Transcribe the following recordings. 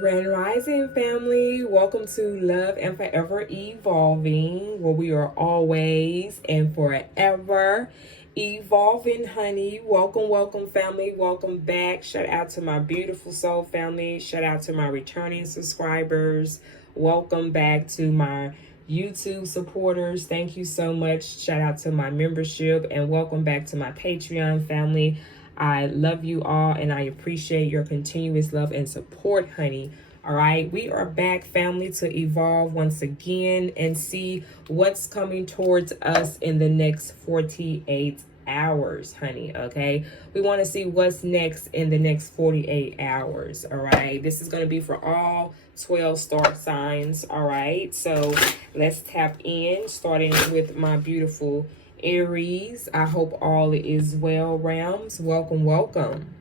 Grand Rising family, welcome to Love and Forever Evolving, where we are always and forever evolving, honey. Welcome, welcome family, welcome back. Shout out to my beautiful soul family, shout out to my returning subscribers. Welcome back to my YouTube supporters. Thank you so much. Shout out to my membership and welcome back to my Patreon family. I love you all and I appreciate your continuous love and support, honey. All right, we are back, family, to evolve once again and see what's coming towards us in the next 48 hours, honey. Okay, we want to see what's next in the next 48 hours. All right, this is going to be for all 12 star signs. All right, so let's tap in, starting with my beautiful Aries. I hope all is well, Rams. Welcome, welcome.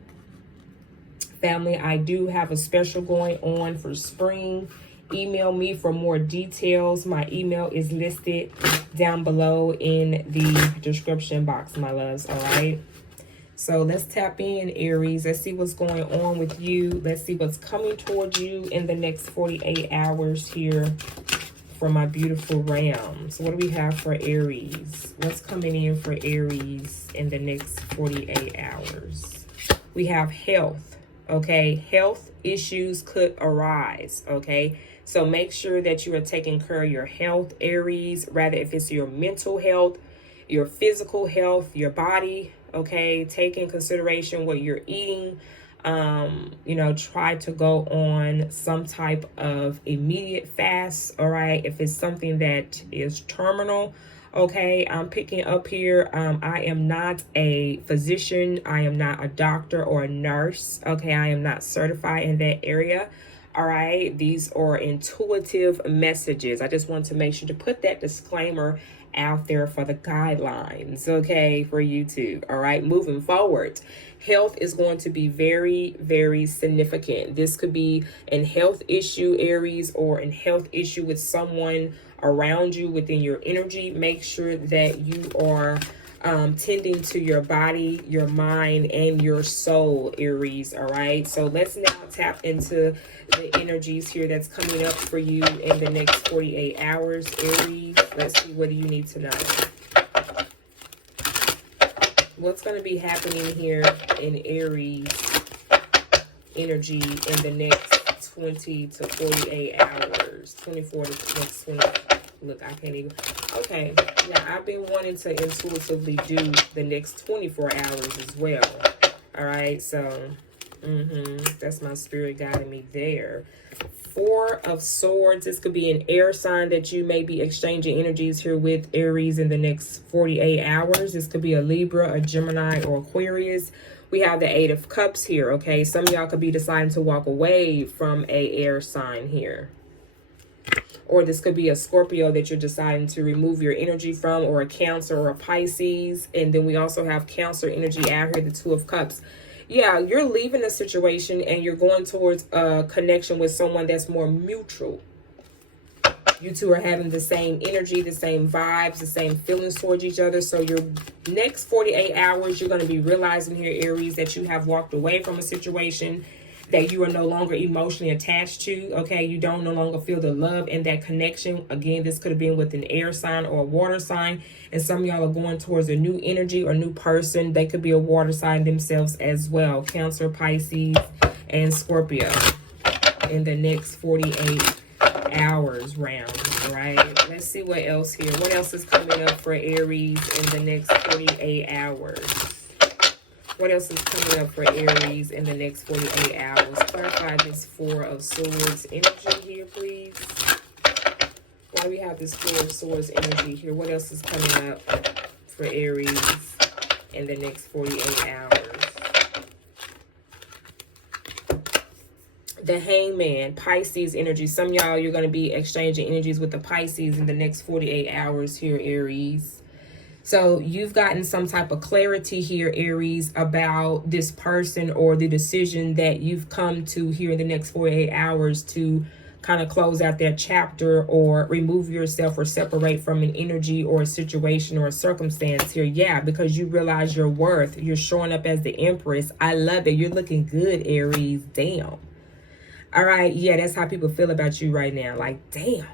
Family, I do have a special going on for spring. Email me for more details. My email is listed down below in the description box, my loves. All right. So let's tap in, Aries. Let's see what's going on with you. Let's see what's coming towards you in the next 48 hours here for my beautiful Rams. What do we have for Aries? What's coming in for Aries in the next 48 hours? We have health, okay? Health issues could arise, okay? So make sure that you are taking care of your health, Aries, rather if it's your mental health, your physical health, your body, okay? Take in consideration what you're eating. Try to go on some type of immediate fast. All right, if it's something that is terminal. Okay, I'm picking up here. I am not a physician. I am not a doctor or a nurse. Okay, I am not certified in that area. All right, these are intuitive messages. I just want to make sure to put that disclaimer out there for the guidelines, okay, for YouTube. All right, moving forward, health is going to be very, very significant. This could be an health issue, Aries, or an health issue with someone around you within your energy. Make sure that you are tending to your body, your mind, and your soul, Aries. All right, so let's now tap into the energies here that's coming up for you in the next 48 hours, Aries. Let's see what do you need to know. What's going to be happening here in Aries energy in the next 20 to 48 hours, 24 to next 20. Look, I can't even. Okay, now I've been wanting to intuitively do the next 24 hours as well. All right, so that's my spirit guiding me there. 4 of Swords. This could be an air sign that you may be exchanging energies here with, Aries, in the next 48 hours. This could be a Libra, a Gemini, or Aquarius. We have the 8 of Cups here, okay? Some of y'all could be deciding to walk away from a air sign here. Or this could be a Scorpio that you're deciding to remove your energy from, or a Cancer or a Pisces. And then we also have Cancer energy out here, the 2 of Cups. Yeah, you're leaving a situation and you're going towards a connection with someone that's more mutual. You two are having the same energy, the same vibes, the same feelings towards each other. So your next 48 hours, you're going to be realizing here, Aries, that you have walked away from a situation that you are no longer emotionally attached to, okay? You don't no longer feel the love and that connection. Again, this could have been with an air sign or a water sign, and some of y'all are going towards a new energy or new person. They could be a water sign themselves as well. Cancer, Pisces, and Scorpio in the next 48 hours round, all right? Let's see what else here. What else is coming up for Aries in the next 48 hours? What else is coming up for Aries in the next 48 hours? Clarify this 4 of Swords energy here, please. Why do we have this 4 of Swords energy here? What else is coming up for Aries in the next 48 hours? The Hangman, Pisces energy. Some of y'all, you're going to be exchanging energies with the Pisces in the next 48 hours here, Aries. So you've gotten some type of clarity here, Aries, about this person or the decision that you've come to here in the next 48 hours to kind of close out that chapter or remove yourself or separate from an energy or a situation or a circumstance here. Yeah, because you realize your worth. You're showing up as the Empress. I love it. You're looking good, Aries. Damn. All right. Yeah, that's how people feel about you right now. Like, damn.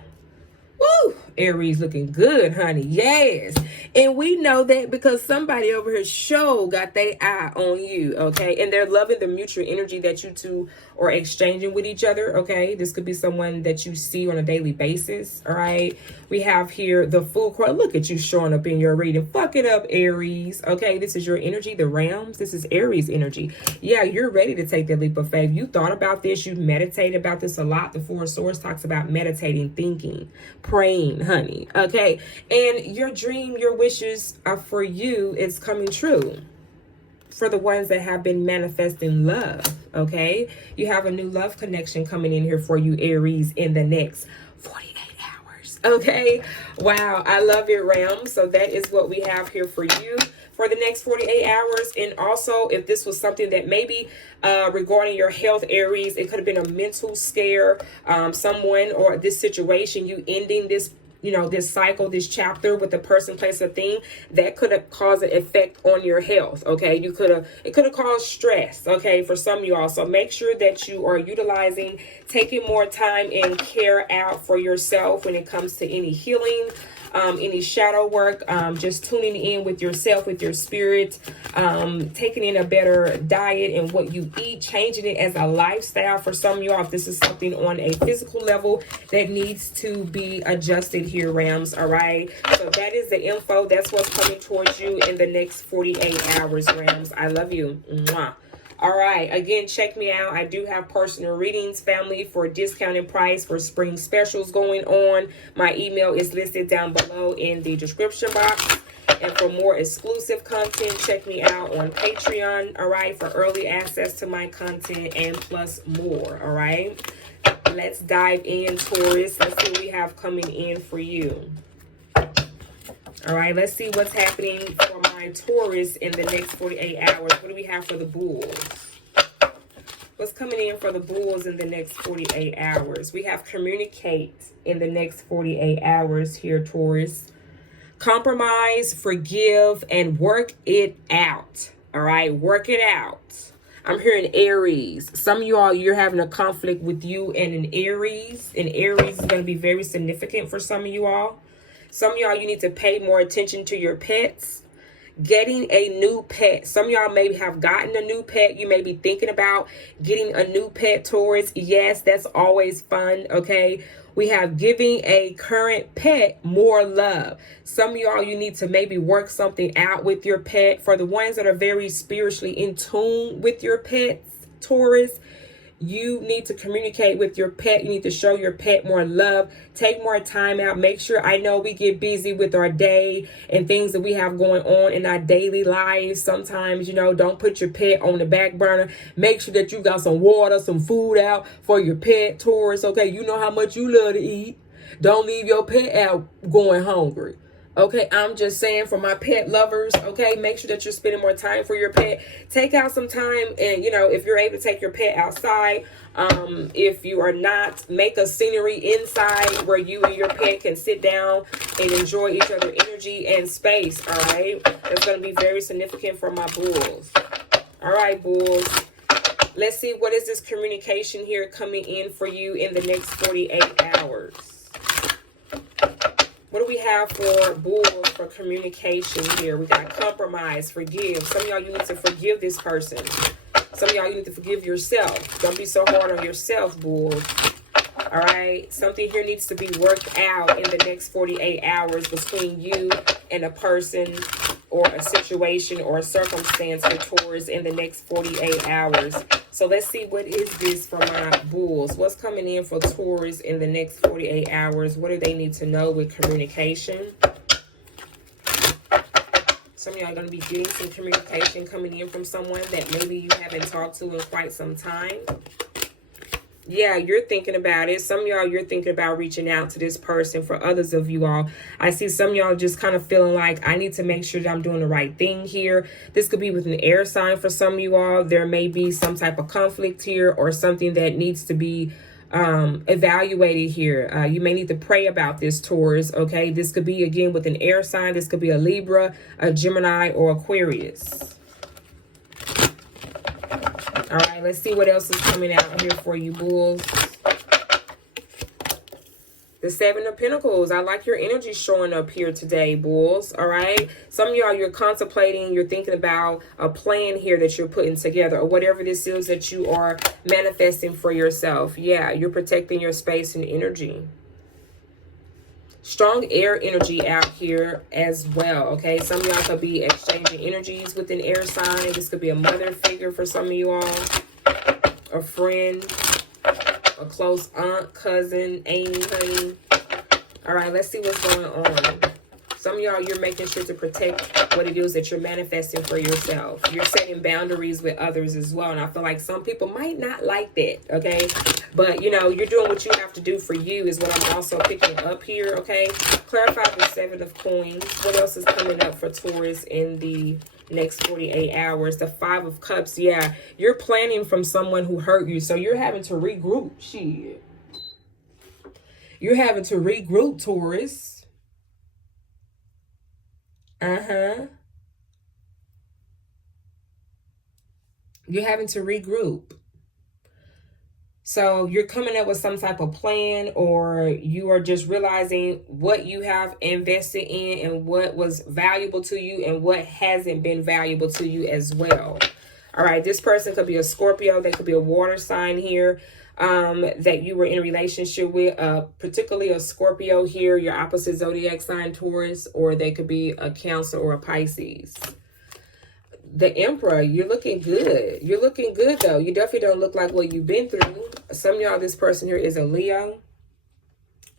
Woo! Aries looking good, honey. Yes. And we know that because somebody over here got their eye on you, okay? And they're loving the mutual energy that you two are exchanging with each other, okay? This could be someone that you see on a daily basis, all right? We have here the Fool card. Look at you showing up in your reading. Fuck it up, Aries, okay? This is your energy, the realms. This is Aries energy. Yeah, you're ready to take that leap of faith. You thought about this. You meditated about this a lot. The Four of Swords talks about meditating, thinking, praying, honey, okay? And your dream, your wishes are for you. It's coming true. For the ones that have been manifesting love, okay? You have a new love connection coming in here for you, Aries, in the next 48 hours, okay? Wow, I love your realm. So that is what we have here for you for the next 48 hours. And also, if this was something that maybe regarding your health, Aries, it could have been a mental scare, someone or this situation, you ending this, you know, this cycle, this chapter with the person, place, or thing that could have caused an effect on your health. Okay, it could have caused stress. Okay, for some of you all. So make sure that you are utilizing, taking more time and care out for yourself when it comes to any healing, any shadow work, just tuning in with yourself, with your spirit, taking in a better diet and what you eat, changing it as a lifestyle for some of you all. If this is something on a physical level that needs to be adjusted here, Rams, all right? So that is the info. That's what's coming towards you in the next 48 hours, Rams. I love you. Mwah. All right, again, check me out. I do have personal readings, family, for a discounted price for spring specials going on. My email is listed down below in the description box. And for more exclusive content, check me out on Patreon, all right, for early access to my content and plus more, all right? Let's dive in, Taurus. Let's see what we have coming in for you. All right, let's see what's happening for my Taurus in the next 48 hours. What do we have for the Bulls? What's coming in for the Bulls in the next 48 hours? We have communicate in the next 48 hours here, Taurus. Compromise, forgive, and work it out. All right, work it out. I'm hearing Aries. Some of you all, you're having a conflict with you and an Aries. And Aries is going to be very significant for some of you all. Some of y'all, you need to pay more attention to your pets. Getting a new pet. Some of y'all may have gotten a new pet. You may be thinking about getting a new pet, Taurus. Yes, that's always fun, okay? We have giving a current pet more love. Some of y'all, you need to maybe work something out with your pet. For the ones that are very spiritually in tune with your pets, Taurus, you need to communicate with your pet. You need to show your pet more love. Take more time out. Make sure, I know we get busy with our day and things that we have going on in our daily lives. Sometimes, you know, don't put your pet on the back burner. Make sure that you got some water, some food out for your pet, Taurus. Okay, you know how much you love to eat. Don't leave your pet out going hungry. Okay, I'm just saying for my pet lovers, okay, make sure that you're spending more time for your pet. Take out some time and, you know, if you're able to take your pet outside, if you are not, make a scenery inside where you and your pet can sit down and enjoy each other's energy and space, all right? That's going to be very significant for my Bulls. All right, Bulls. Let's see, what is this communication here coming in for you in the next 48 hours? What do we have for Bulls for communication here? We got compromise, forgive. Some of y'all, you need to forgive this person. Some of y'all, you need to forgive yourself. Don't be so hard on yourself, Bulls. All right? Something here needs to be worked out in the next 48 hours between you and a person or a situation or a circumstance for Taurus in the next 48 hours. So let's see, what is this for my Bulls? What's coming in for Taurus in the next 48 hours? What do they need to know with communication? Some of y'all are going to be getting some communication coming in from someone that maybe you haven't talked to in quite some time. Yeah, you're thinking about it. Some of y'all, you're thinking about reaching out to this person. For others of you all, I see some of y'all just kind of feeling like, I need to make sure that I'm doing the right thing here. This could be with an air sign for some of you all. There may be some type of conflict here or something that needs to be evaluated here. You may need to pray about this, Taurus, okay? This could be, again, with an air sign. This could be a Libra, a Gemini, or Aquarius. All right, let's see what else is coming out here for you, Bulls. The Seven of Pentacles. I like your energy showing up here today, Bulls. All right. Some of y'all, you're contemplating, you're thinking about a plan here that you're putting together, or whatever this is that you are manifesting for yourself. Yeah, you're protecting your space and energy. Strong air energy out here as well. Okay. Some of y'all could be exchanging energies with an air sign. This could be a mother figure for some of you all, a friend, a close aunt, cousin, Amy, honey. All right, let's see what's going on. Some of y'all, you're making sure to protect what it is that you're manifesting for yourself. You're setting boundaries with others as well. And I feel like some people might not like that, okay? But, you know, you're doing what you have to do for you is what I'm also picking up here, okay? Clarify the Seven of Coins. What else is coming up for Taurus in the next 48 hours? The Five of Cups. Yeah, you're planning from someone who hurt you, so you're having to regroup. Shit, you're having to regroup, Taurus. You're having to regroup. So you're coming up with some type of plan, or you are just realizing what you have invested in and what was valuable to you and what hasn't been valuable to you as well. All right, this person could be a Scorpio. They could be a water sign here that you were in a relationship with, particularly a Scorpio here, your opposite zodiac sign, Taurus, or they could be a Cancer or a Pisces. The Emperor, you're looking good. You're looking good, though. You definitely don't look like what you've been through. Some of y'all, this person here is a Leo,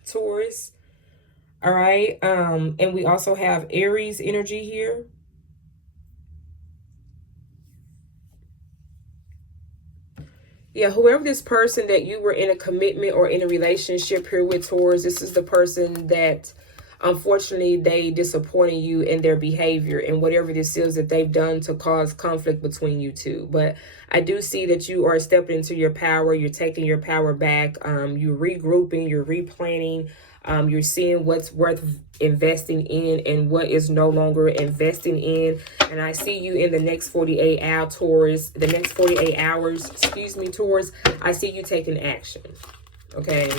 Taurus. All right. And we also have Aries energy here. Yeah, whoever this person that you were in a commitment or in a relationship here with, Taurus, this is the person that unfortunately they disappointed you in their behavior and whatever this is that they've done to cause conflict between you two. But I do see that you are stepping into your power. You're taking your power back. You're regrouping, you're replanning. You're seeing what's worth investing in and what is no longer investing in. And I see you in the next 48 hours, Taurus. The next 48 hours, excuse me, Taurus. I see you taking action. Okay.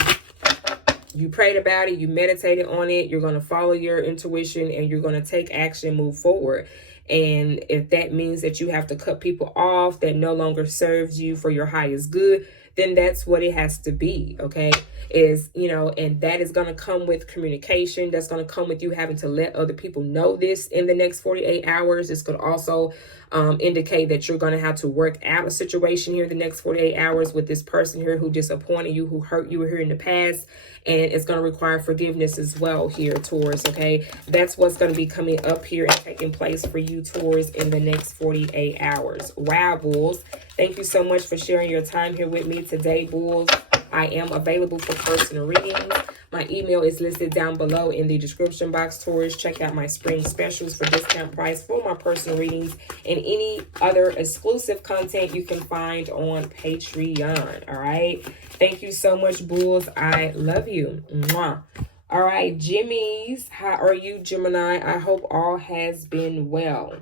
You prayed about it. You meditated on it. You're going to follow your intuition and you're going to take action and move forward. And if that means that you have to cut people off that no longer serves you for your highest good, then that's what it has to be, okay? Is, you know, and that is going to come with communication. That's going to come with you having to let other people know this in the next 48 hours. This could also indicate that you're going to have to work out a situation here in the next 48 hours with this person here who disappointed you, who hurt you here in the past. And it's going to require forgiveness as well here, Taurus, okay? That's what's going to be coming up here and taking place for you, Taurus, in the next 48 hours. Wow, Bulls. Thank you so much for sharing your time here with me today, Bulls. I am available for personal readings. My email is listed down below in the description box, Taurus. Check out my spring specials for discount price for my personal readings and any other exclusive content you can find on Patreon. All right. Thank you so much, Bulls. I love you. Mwah. All right, Jimmies. How are you, Gemini? I hope all has been well.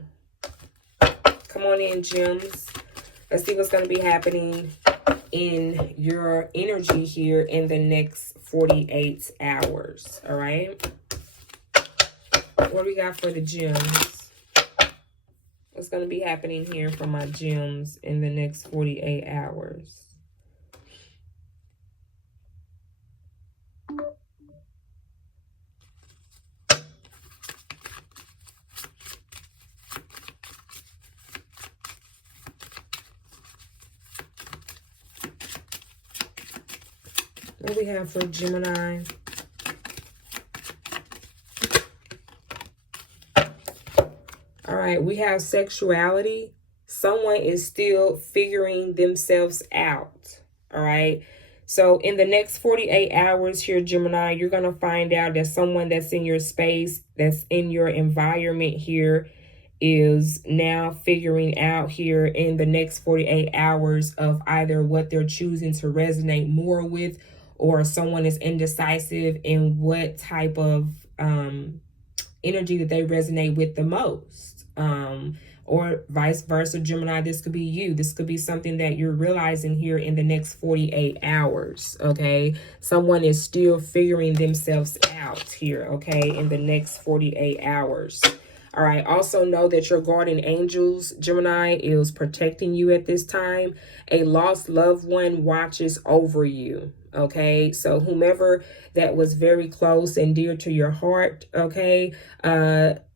Come on in, Gems. Let's see what's going to be happening in your energy here in the next 48 hours. All right. What we got for the gems? What's going to be happening here for my gems in the next 48 hours? What do we have for Gemini? All right, we have sexuality. Someone is still figuring themselves out. All right. So in the next 48 hours here, Gemini, you're going to find out that someone that's in your space, that's in your environment here, is now figuring out here in the next 48 hours of either what they're choosing to resonate more with, or someone is indecisive in what type of energy that they resonate with the most. or vice versa, Gemini, this could be you. This could be something that you're realizing here in the next 48 hours, okay? Someone is still figuring themselves out here, okay, in the next 48 hours. All right, also know that your guardian angels, Gemini, is protecting you at this time. A lost loved one watches over you, okay? So whomever that was very close and dear to your heart, okay?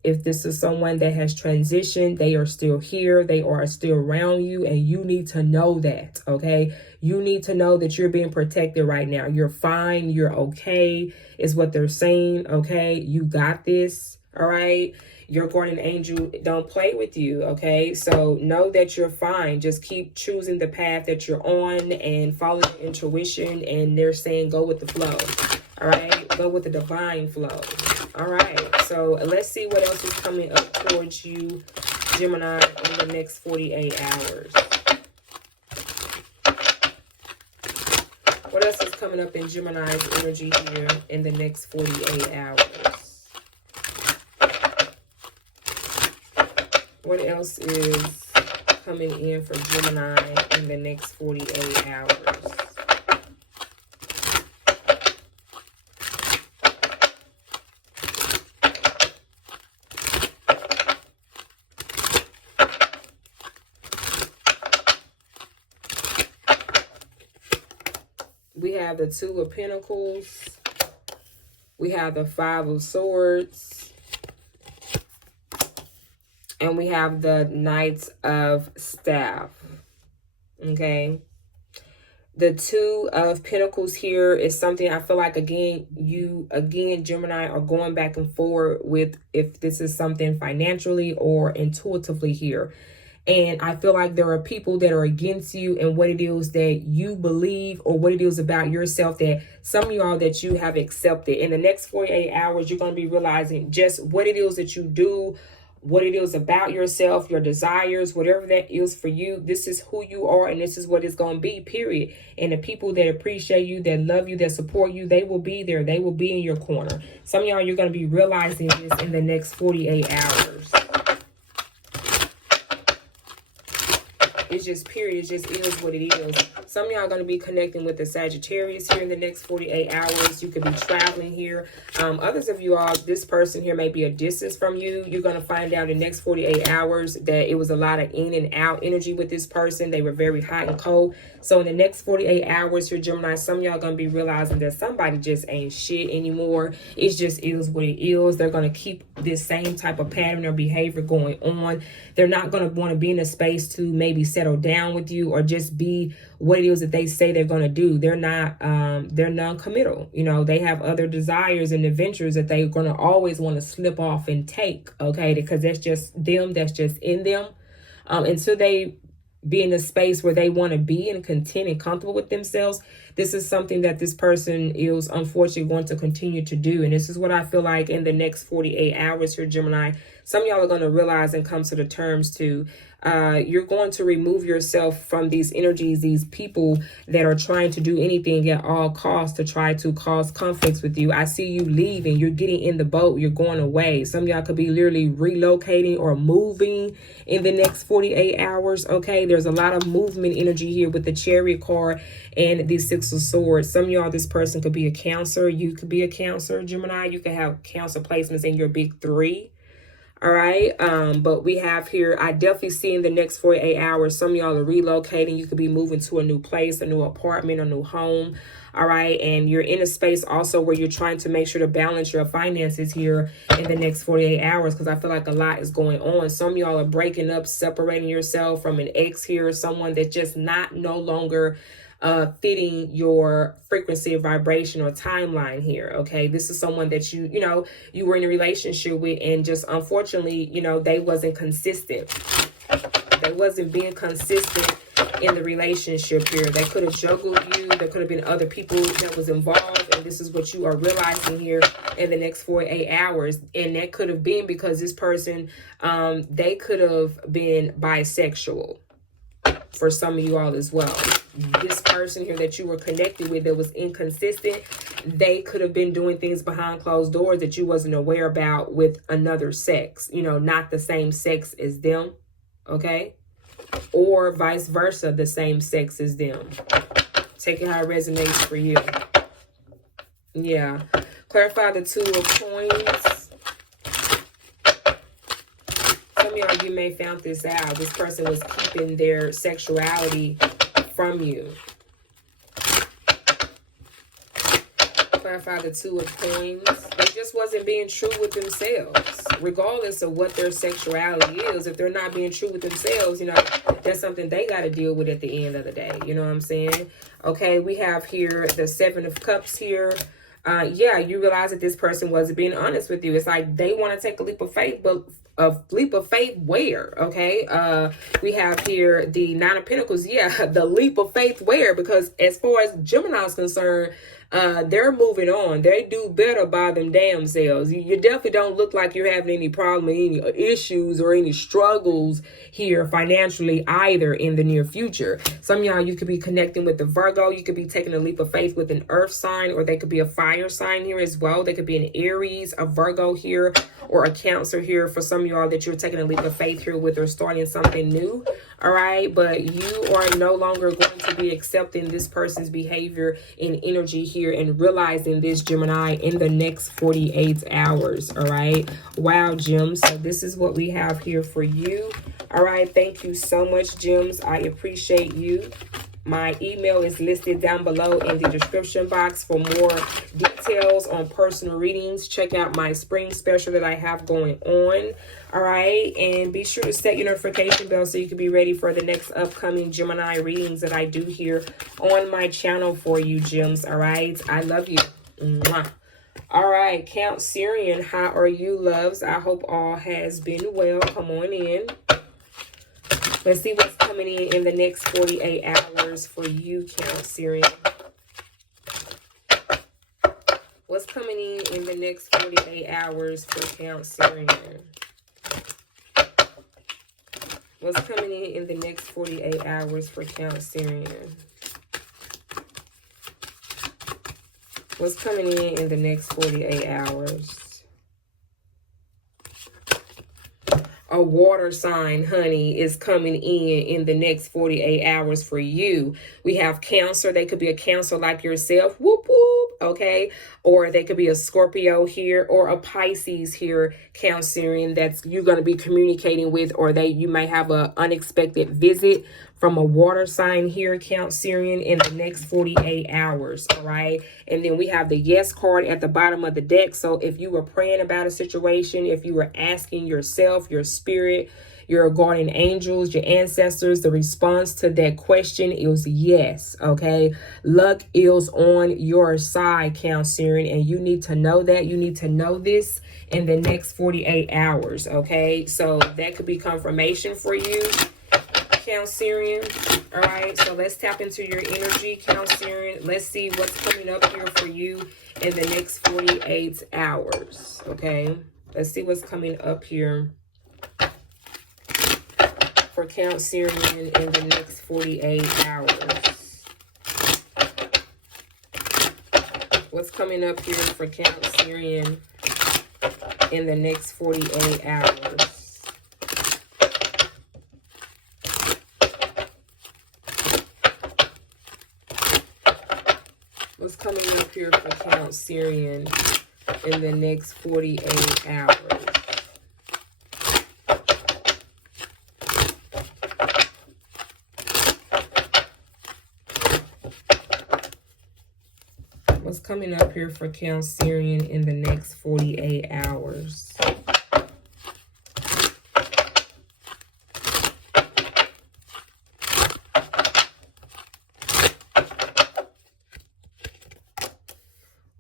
If this is someone that has transitioned, they are still here. They are still around you, and you need to know that, okay? You need to know that you're being protected right now. You're fine. You're okay, is what they're saying, okay? You got this, all right? Your guardian angel don't play with you, okay? So know that you're fine. Just keep choosing the path that you're on and follow your intuition. And they're saying go with the flow, all right? Go with the divine flow, all right? So let's see what else is coming up towards you, Gemini, in the next 48 hours. What else is coming up in Gemini's energy here in the next 48 hours? What else is coming in for Gemini in the next 48 hours? We have the Two of Pentacles. We have the Five of Swords. And we have the Knight of Staff, okay? The Two of Pentacles here is something I feel like, again, Gemini, are going back and forward with if this is something financially or intuitively here. And I feel like there are people that are against you and what it is that you believe or what it is about yourself that some of y'all that you have accepted. In the next 48 hours, you're going to be realizing just what it is that you do, what it is about yourself, your desires, whatever that is for you. This is who you are, and this is what it's going to be, period. And the people that appreciate you, that love you, that support you, they will be there. They will be in your corner. Some of y'all, you're going to be realizing this in the next 48 hours. It's just period. It just is what it is. Some of y'all are going to be connecting with the Sagittarius here in the next 48 hours. You could be traveling here. Others of you all, this person here may be a distance from you. You're going to find out in the next 48 hours that it was a lot of in and out energy with this person. They were very hot and cold. So in the next 48 hours here, Gemini, some of y'all are going to be realizing that somebody just ain't shit anymore. It just is what it is. They're going to keep this same type of pattern or behavior going on. They're not going to want to be in a space to maybe settle down with you or just be what it is that they say they're going to do. They're not, they're non-committal. You know, they have other desires and adventures that they're going to always want to slip off and take, okay? Because that's just them, that's just in them. Until they be in a space where they want to be and content and comfortable with themselves, this is something that this person is unfortunately going to continue to do. And this is what I feel like in the next 48 hours here, Gemini, some of y'all are going to realize and come to the terms to, you're going to remove yourself from these energies, these people that are trying to do anything at all costs to try to cause conflicts with you. I see you leaving. You're getting in the boat. You're going away. Some of y'all could be literally relocating or moving in the next 48 hours, okay? There's a lot of movement energy here with the Chariot card and the Six of Swords. Some of y'all, this person could be a Cancer. You could be a Cancer, Gemini. You could have Cancer placements in your big three. All right. But we have here, I definitely see in the next 48 hours, some of y'all are relocating. You could be moving to a new place, a new apartment, a new home. All right. And you're in a space also where you're trying to make sure to balance your finances here in the next 48 hours, because I feel like a lot is going on. Some of y'all are breaking up, separating yourself from an ex here, someone that's just no longer fitting your frequency of vibration or timeline here. Okay. This is someone that you were in a relationship with, and just unfortunately, they wasn't consistent. They wasn't being consistent in the relationship here. They could have juggled you. There could have been other people that was involved. And this is what you are realizing here in the next 48 hours. And that could have been because this person, they could have been bisexual for some of you all as well. This person here that you were connected with that was inconsistent, they could have been doing things behind closed doors that you wasn't aware about with another sex, not the same sex as them. okay? Or vice versa, the same sex as them. Take it how it resonates for you. Yeah. Clarify the Two of Coins. Some of y'all, you may have found this out. This person was keeping their sexuality from you. Clarify the Two of Coins. They just wasn't being true with themselves. Regardless of what their sexuality is, if they're not being true with themselves, you know, that's something they got to deal with at the end of the day. You know what I'm saying? Okay, we have here the Seven of Cups here. Yeah, you realize that this person wasn't being honest with you. It's like they want to take a leap of faith, but a leap of faith where? Okay, we have here the Nine of Pentacles. Yeah, the leap of faith where? Because as far as Gemini is concerned, they're moving on. They do better by them damn selves. You definitely don't look like you're having any problem, any issues or any struggles here financially either in the near future. Some of y'all, you could be connecting with the Virgo. You could be taking a leap of faith with an earth sign, or they could be a fire sign here as well. They could be an Aries, a Virgo here, or a Cancer here for some of y'all that you're taking a leap of faith here with, or starting something new. All right, but you are no longer going to be accepting this person's behavior and energy here and realizing this, Gemini, in the next 48 hours. All right, wow, Gems. So this is what we have here for you. All right, thank you so much, Gems. I appreciate you. My email is listed down below in the description box for more details on personal readings. Check out my spring special that I have going on. All right. And be sure to set your notification bell so you can be ready for the next upcoming Gemini readings that I do here on my channel for you, Gems. All right. I love you. Mwah. All right. Cancerian, how are you, loves? I hope all has been well. Come on in. Let's see what's coming in the next 48 hours for you, Cancerian. What's coming in the next 48 hours for Cancerian? What's coming in the next 48 hours for Cancerian? What's coming in the next 48 hours? A water sign, honey, is coming in the next 48 hours for you. We have Cancer. They could be a Cancer like yourself. Whoop, whoop. Okay. Or they could be a Scorpio here, or a Pisces here, Cancerian, that's you're going to be communicating with, or you may have an unexpected visit from a water sign here, Cancerian, in the next 48 hours. All right. And then we have the Yes card at the bottom of the deck. So if you were praying about a situation, if you were asking yourself, your spirit, your guardian angels, your ancestors, the response to that question is yes. Okay. Luck is on your side, Cancerian, and you need to know that. You need to know this in the next 48 hours. Okay. So that could be confirmation for you, Cancerian. All right, so let's tap into your energy, Cancerian. Let's see what's coming up here for you in the next 48 hours. Okay, let's see what's coming up here for Cancerian in the next 48 hours. What's coming up here for Cancerian in the next 48 hours? What's coming up here for Cancerian in the next 48 hours? What's coming up here for Cancerian in the next 48 hours?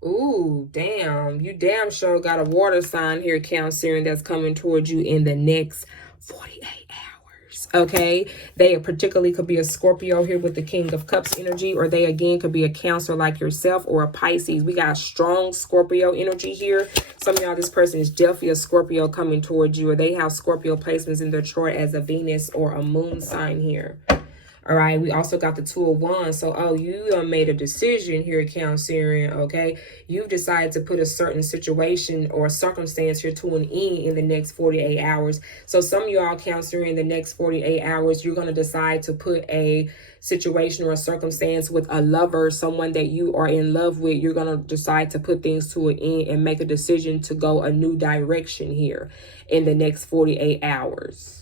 Ooh, damn. You damn sure got a water sign here, Cancerian, that's coming towards you in the next 48 hours. Okay? They particularly could be a Scorpio here with the King of Cups energy, or they again could be a Cancer like yourself, or a Pisces. We got strong Scorpio energy here. Some of y'all, this person is definitely a Scorpio coming towards you, or they have Scorpio placements in their chart as a Venus or a moon sign here. All right, we also got the Two of Wands. So, oh, you made a decision here, Cancerian, okay? You've decided to put a certain situation or circumstance here to an end in the next 48 hours. So some of y'all, Cancerian, in the next 48 hours, you're going to decide to put a situation or a circumstance with a lover, someone that you are in love with. You're going to decide to put things to an end and make a decision to go a new direction here in the next 48 hours.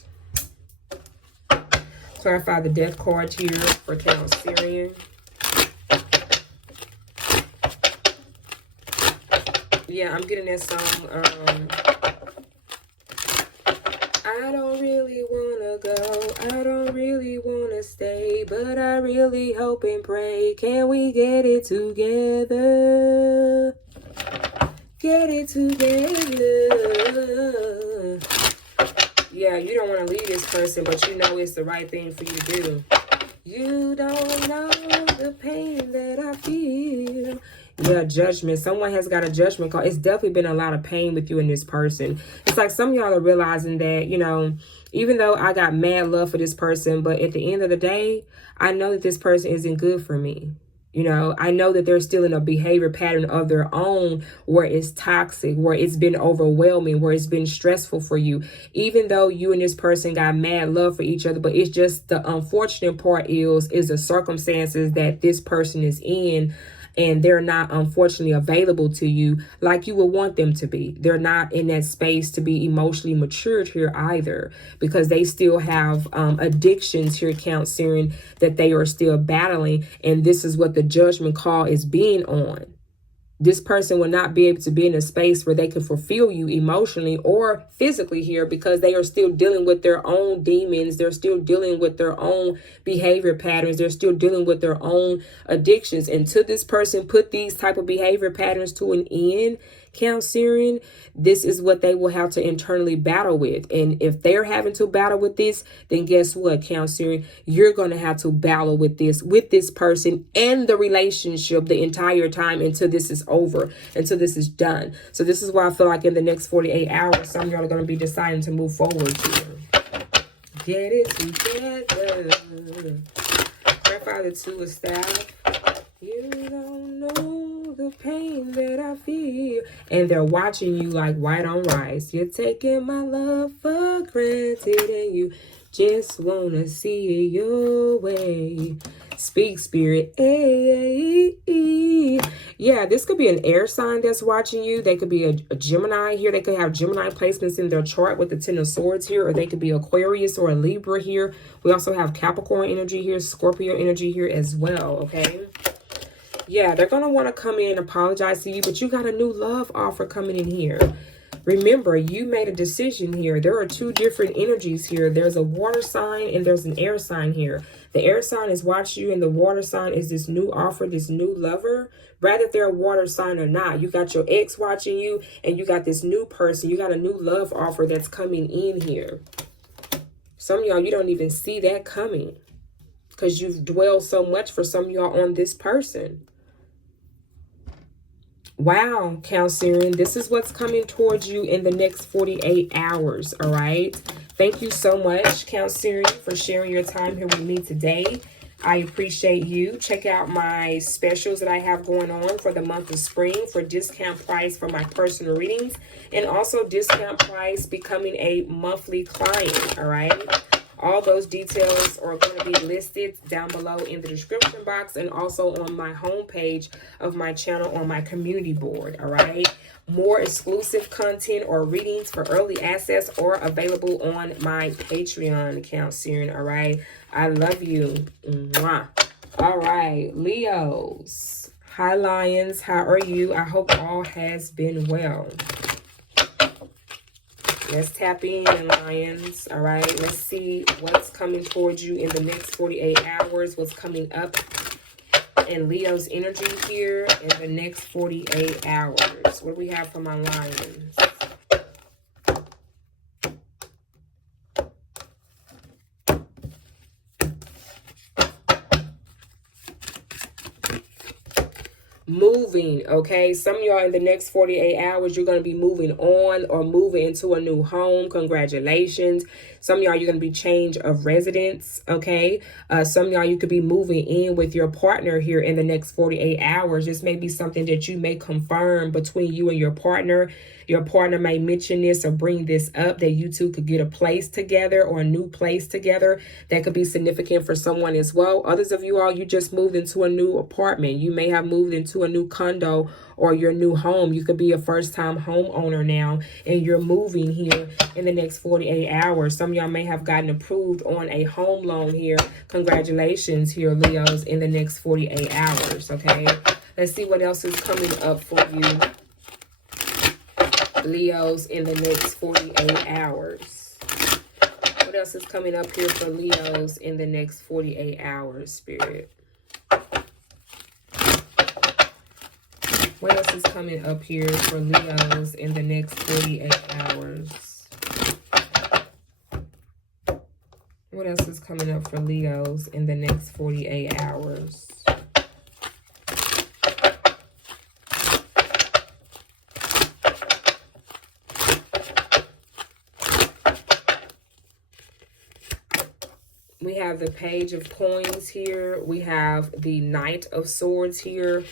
Clarify the Death card here for Cancerian. Yeah, I'm getting that song. I don't really want to go. I don't really want to stay. But I really hope and pray. Can we get it together? Get it together. Yeah, you don't want to leave this person, but you know it's the right thing for you to do. You don't know the pain that I feel. Yeah, judgment. Someone has got a judgment call. It's definitely been a lot of pain with you and this person. It's like some of y'all are realizing that, you know, even though I got mad love for this person, but at the end of the day, I know that this person isn't good for me. You know, I know that they're still in a behavior pattern of their own where it's toxic, where it's been overwhelming, where it's been stressful for you, even though you and this person got mad love for each other. But it's just the unfortunate part is the circumstances that this person is in, and they're not unfortunately available to you like you would want them to be. They're not in that space to be emotionally matured here either, because they still have addictions here, Cancerian, that they are still battling. And this is what the judgment call is being on. This person will not be able to be in a space where they can fulfill you emotionally or physically here, because they are still dealing with their own demons. They're still dealing with their own behavior patterns. They're still dealing with their own addictions. Until this person put these type of behavior patterns to an end, Cancerian, this is what they will have to internally battle with. And if they're having to battle with this, then guess what, Cancerian? You're going to have to battle with this person and the relationship the entire time until this is over, until this is done. So this is why I feel like in the next 48 hours, some of y'all are going to be deciding to move forward here. Get it together. Clarify the Two of Staff. You don't know the pain that I feel. And they're watching you like white on rice. You're taking my love for granted, and you just want to see it your way. Speak, spirit. Hey, yeah, this could be an air sign that's watching you. They could be a Gemini here. They could have Gemini placements in their chart with the Ten of Swords here. Or they could be Aquarius or a Libra here. We also have Capricorn energy here, Scorpio energy here as well, okay? Yeah, they're going to want to come in and apologize to you, but you got a new love offer coming in here. Remember, you made a decision here. There are two different energies here. There's a water sign and there's an air sign here. The air sign is watching you, and the water sign is this new offer, this new lover. Rather if they're a water sign or not, you got your ex watching you, and you got this new person. You got a new love offer that's coming in here. Some of y'all, you don't even see that coming because you've dwelled so much for some of y'all on this person. Wow, Cancerian, this is what's coming towards you in the next 48 hours, all right? Thank you so much, Cancerian, for sharing your time here with me today. I appreciate you. Check out my specials that I have going on for the month of spring for discount price for my personal readings, and also discount price becoming a monthly client, all right? All those details are going to be listed down below in the description box and also on my homepage of my channel on my community board, all right? More exclusive content or readings for early access are available on my Patreon account soon, all right? I love you. Mwah. All right, Leos. Hi, Lions. How are you? I hope all has been well. Let's tap in, Lions. All right, let's see what's coming towards you in the next 48 hours, what's coming up in Leo's energy here in the next 48 hours. What do we have for my Lions? Moving, okay? Some of y'all in the next 48 hours, you're going to be moving on or moving into a new home. Congratulations. Some of y'all, you're going to be change of residence, okay? Some of y'all, you could be moving in with your partner here in the next 48 hours. This may be something that you may confirm between you and your partner. Your partner may mention this or bring this up, that you two could get a place together or a new place together. That could be significant for someone as well. Others of you all, you just moved into a new apartment. You may have moved into a new condo or your new home. You could be a first-time homeowner now, and you're moving here in the next 48 hours. Some of y'all may have gotten approved on a home loan here. Congratulations here, Leos, in the next 48 hours, okay? Let's see what else is coming up for you, Leos, in the next 48 hours. What else is coming up here for Leos in the next 48 hours, Spirit? What else is coming up here for Leos in the next 48 hours? What else is coming up for Leos in the next 48 hours? We have the Page of Coins here. We have the Knight of Swords here.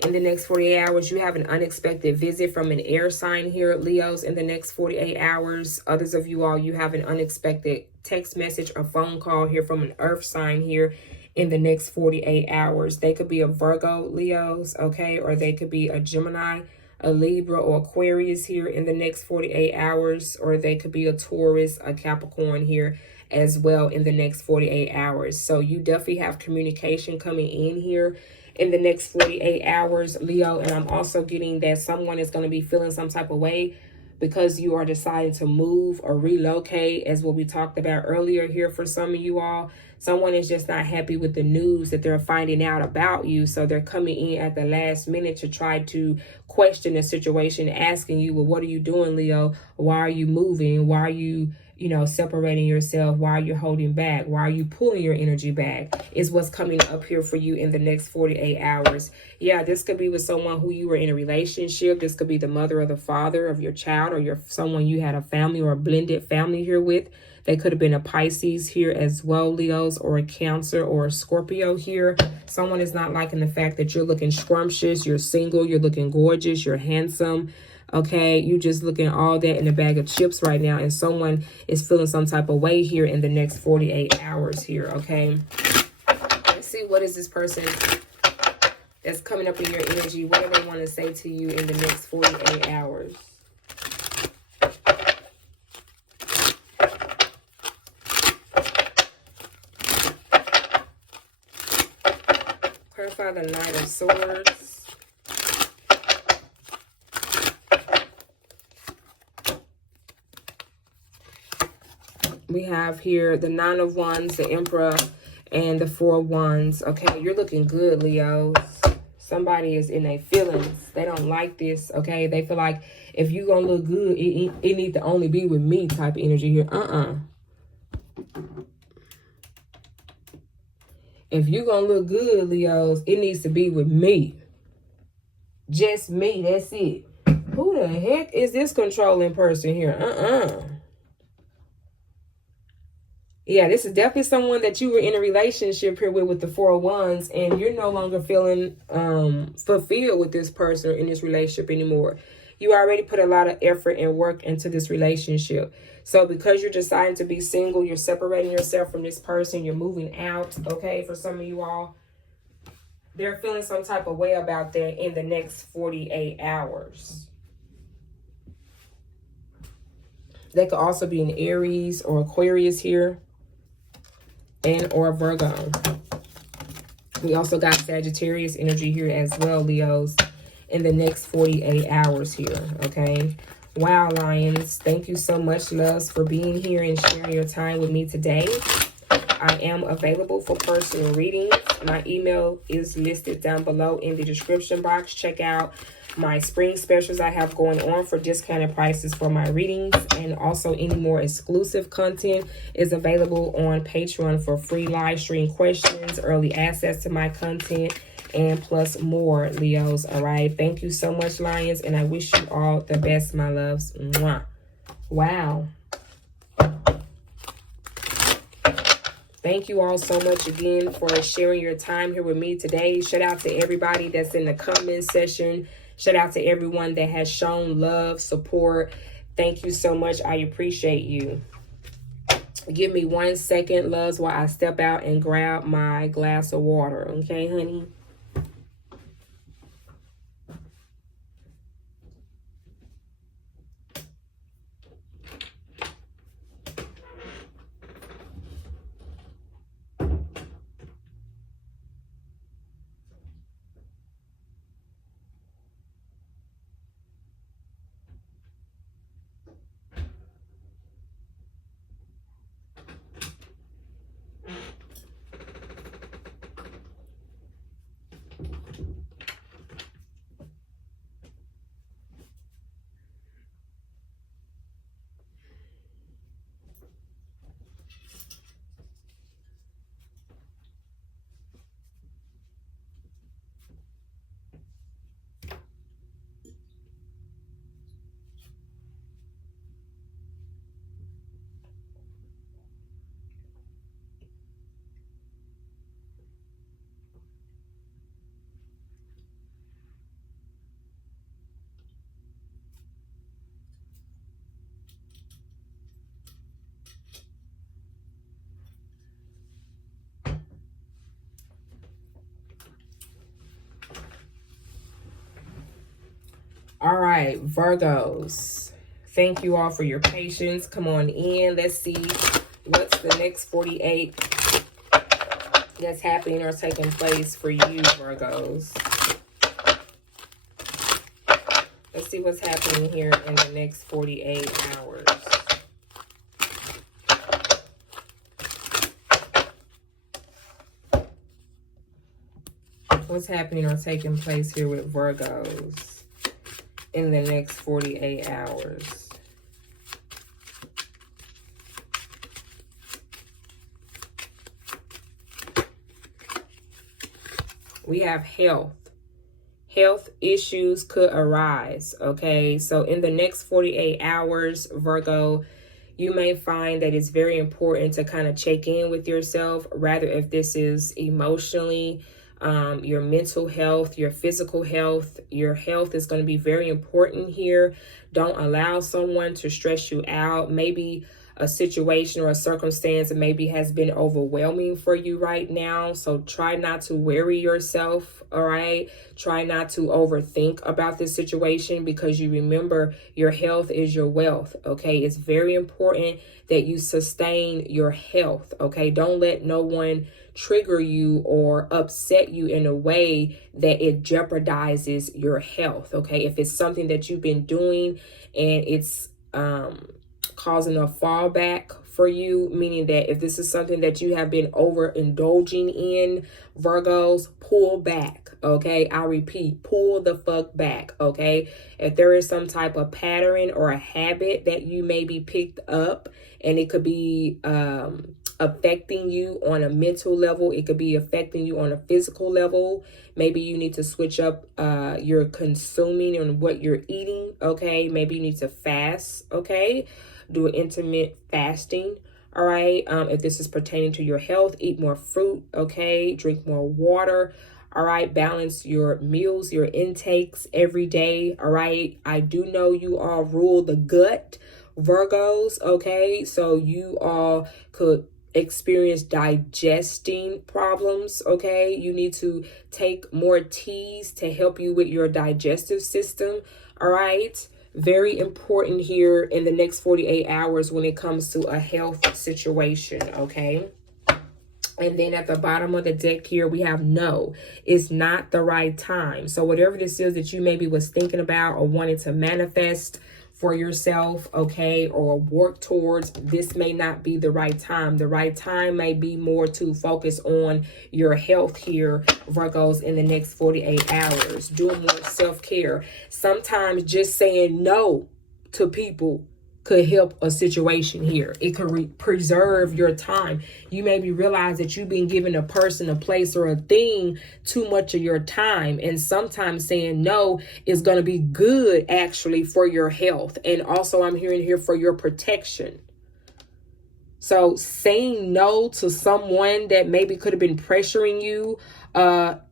In the next 48 hours, you have an unexpected visit from an air sign here, Leos, in the next 48 hours. Others of you all, you have an unexpected text message or phone call here from an earth sign here in the next 48 hours. They could be a Virgo, Leos, okay? Or they could be a Gemini, a Libra, or Aquarius here in the next 48 hours. Or they could be a Taurus, a Capricorn here as well in the next 48 hours. So you definitely have communication coming in here in the next 48 hours, Leo. And I'm also getting that someone is going to be feeling some type of way because you are deciding to move or relocate, as what we talked about earlier here for some of you all. Someone is just not happy with the news that they're finding out about you. So they're coming in at the last minute to try to question the situation, asking you, well, what are you doing, Leo? Why are you moving? Why are you, separating yourself? Why are you holding back? Why are you pulling your energy back? Is what's coming up here for you in the next 48 hours. Yeah, this could be with someone who you were in a relationship. This could be the mother or the father of your child, or someone you had a family or a blended family here with. They could have been a Pisces here as well, Leos, or a Cancer or a Scorpio here. Someone is not liking the fact that you're looking scrumptious, you're single, you're looking gorgeous, you're handsome. Okay, you just looking all that in a bag of chips right now, and someone is feeling some type of way here in the next 48 hours here, okay? Let's see, what is this person that's coming up in your energy? What do they want to say to you in the next 48 hours? Clarify the Knight of Swords. We have here the Nine of Wands, the Emperor, and the Four of Wands. Okay, you're looking good, Leos. Somebody is in their feelings. They don't like this, okay? They feel like if you gonna look good, it need to only be with me type of energy here. If you gonna look good, Leos, it needs to be with me. Just me, that's it. Who the heck is this controlling person here? Yeah, this is definitely someone that you were in a relationship here with the Four of Wands, and you're no longer feeling fulfilled with this person or in this relationship anymore. You already put a lot of effort and work into this relationship. So because you're deciding to be single, you're separating yourself from this person, you're moving out, okay, for some of you all. They're feeling some type of way about that in the next 48 hours. They could also be an Aries or Aquarius here, and or Virgo. We also got Sagittarius energy here as well, Leos, in the next 48 hours here, okay? Wow, Lions. Thank you so much, loves, for being here and sharing your time with me today. I am available for personal readings. My email is listed down below in the description box. Check out my spring specials I have going on for discounted prices for my readings, and also any more exclusive content is available on Patreon for free live stream questions, early access to my content, and plus more, Leos. All right, thank you so much, Lions, and I wish you all the best, my loves. Mwah. Wow. Thank you all so much again for sharing your time here with me today. Shout out to everybody that's in the comment section. Shout out to everyone that has shown love, support. Thank you so much. I appreciate you. Give me 1 second, loves, while I step out and grab my glass of water. Okay, honey? All right, Virgos. Thank you all for your patience. Come on in. Let's see what's the next 48 that's happening or taking place for you, Virgos. Let's see what's happening here in the next 48 hours. What's happening or taking place here with Virgos in the next 48 hours? We have health. Health issues could arise, okay? So in the next 48 hours, Virgo, you may find that it's very important to kind of check in with yourself, rather if this is emotionally, your mental health, your physical health. Your health is going to be very important here. Don't allow someone to stress you out. Maybe a situation or a circumstance that maybe has been overwhelming for you right now. So try not to worry yourself, all right? Try not to overthink about this situation, because you remember your health is your wealth, okay? It's very important that you sustain your health, okay? Don't let no one trigger you or upset you in a way that it jeopardizes your health, okay? If it's something that you've been doing and it's causing a fallback for you, meaning that if this is something that you have been overindulging in, Virgos, pull back, okay? I repeat, pull the fuck back, okay? If there is some type of pattern or a habit that you maybe picked up, and it could be affecting you on a mental level, it could be affecting you on a physical level. Maybe you need to switch up your consuming and what you're eating, okay? Maybe you need to fast, okay? Do an intermittent fasting, all right? If this is pertaining to your health, eat more fruit, okay? Drink more water, all right? Balance your meals, your intakes every day, all right? I do know you all rule the gut, Virgos, okay? So you all could experience digesting problems, okay? You need to take more teas to help you with your digestive system, all right? Very important here in the next 48 hours when it comes to a health situation, okay? And then at the bottom of the deck here, we have no, it's not the right time. So whatever this is that you maybe was thinking about or wanted to manifest for yourself, okay, or work towards, this may not be the right time. The right time may be more to focus on your health here, Virgos, in the next 48 hours. Doing more self-care. Sometimes just saying no to people could help a situation here. It could preserve your time. You maybe realize that you've been giving a person, a place, or a thing too much of your time. And sometimes saying no is going to be good actually for your health. And also I'm hearing here for your protection. So saying no to someone that maybe could have been pressuring you,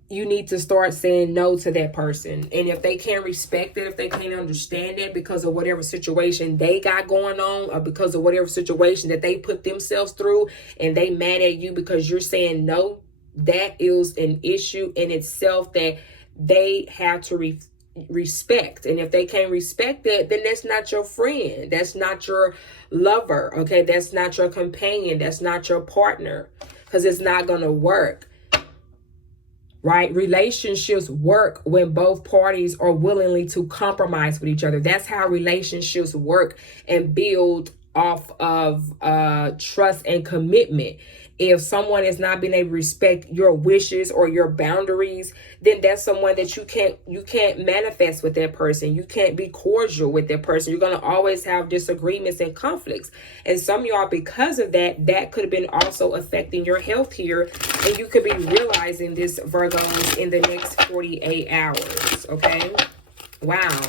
you need to start saying no to that person. And if they can't respect it, if they can't understand it because of whatever situation they got going on, or because of whatever situation that they put themselves through, and they mad at you because you're saying no, that is an issue in itself that they have to respect. And if they can't respect that, then that's not your friend. That's not your lover. Okay. That's not your companion. That's not your partner, because it's not going to work. Right? Relationships work when both parties are willingly to compromise with each other. That's how relationships work and build off of trust and commitment. If someone is not being able to respect your wishes or your boundaries, then that's someone that you can't manifest with that person. You can't be cordial with that person. You're going to always have disagreements and conflicts. And some of y'all, because of that, that could have been also affecting your health here. And you could be realizing this, Virgos, in the next 48 hours. Okay? Wow.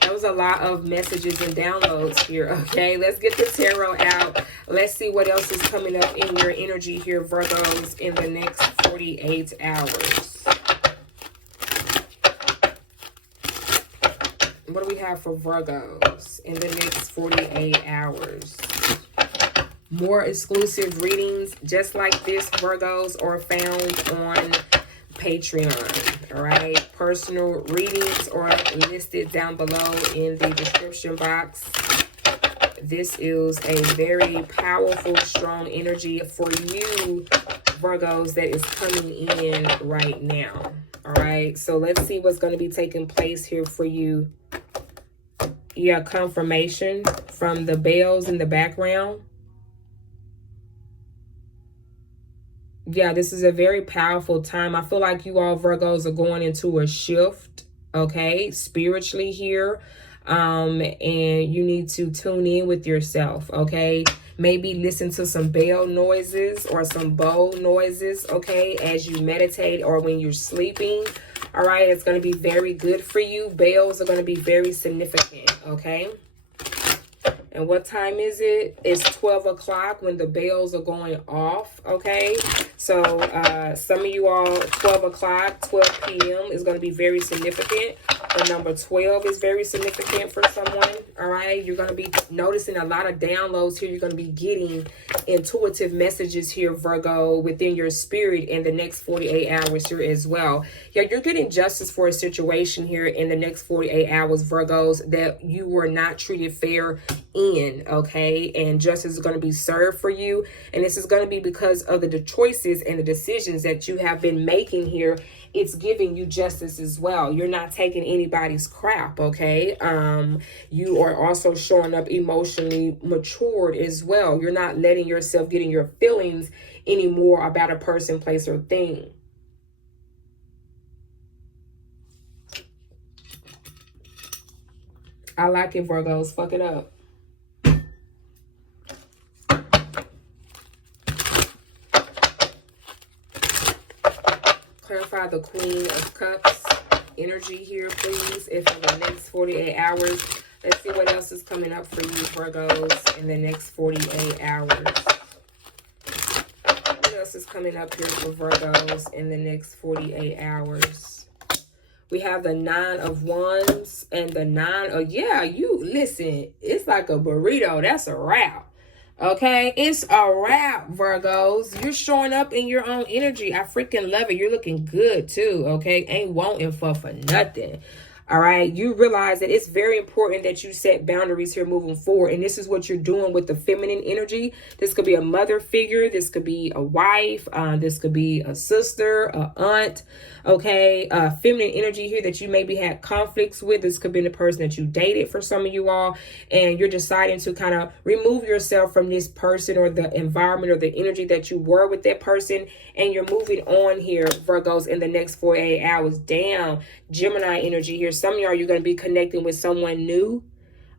That was a lot of messages and downloads here. Okay, let's get the tarot out. Let's see what else is coming up in your energy here, Virgos, in the next 48 hours. What do we have for Virgos in the next 48 hours? More exclusive readings just like this, Virgos, are found on Patreon. All right, personal readings are listed down below in the description box. This is a very powerful, strong energy for you, Virgos, that is coming in right now. All right, so let's see what's going to be taking place here for you. Yeah, confirmation from the bells in the background. Yeah, this is a very powerful time. I feel like you all, Virgos, are going into a shift, okay, spiritually here. And you need to tune in with yourself, okay? Maybe listen to some bell noises or some bowl noises, okay, as you meditate or when you're sleeping. All right, it's going to be very good for you. Bells are going to be very significant, okay? And what time is it? It's 12 o'clock when the bells are going off, okay? So some of you all, 12 o'clock, 12 p.m. is going to be very significant. The number 12 is very significant for someone, all right? You're going to be noticing a lot of downloads here. You're going to be getting intuitive messages here, Virgo, within your spirit in the next 48 hours here as well. Yeah, you're getting justice for a situation here in the next 48 hours, Virgos, that you were not treated fair in, okay? And justice is going to be served for you. And this is going to be because of the choices and the decisions that you have been making here. It's giving you justice as well. You're not taking anybody's crap, okay? You are also showing up emotionally matured as well. You're not letting yourself get in your feelings anymore about a person, place, or thing. I like it, Virgos. Fuck it up. Clarify the Queen of Cups energy here, please. If in the next 48 hours, let's see what else is coming up for you, Virgos, in the next 48 hours. What else is coming up here for Virgos in the next 48 hours? We have the 9 of Wands and the 9 of, yeah, you, listen, it's like a burrito. That's a wrap. Okay, it's a wrap, Virgos. You're showing up in your own energy. I freaking love it. You're looking good too, okay? Ain't wanting for nothing. All right, you realize that it's very important that you set boundaries here moving forward. And this is what you're doing with the feminine energy. This could be a mother figure. This could be a wife. This could be a sister, a aunt. Okay, feminine energy here that you maybe had conflicts with. This could be the person that you dated for some of you all. And you're deciding to kind of remove yourself from this person or the environment or the energy that you were with that person. And you're moving on here, Virgos, in the next 48 hours. Damn, Gemini energy here. Some of y'all, you're going to be connecting with someone new.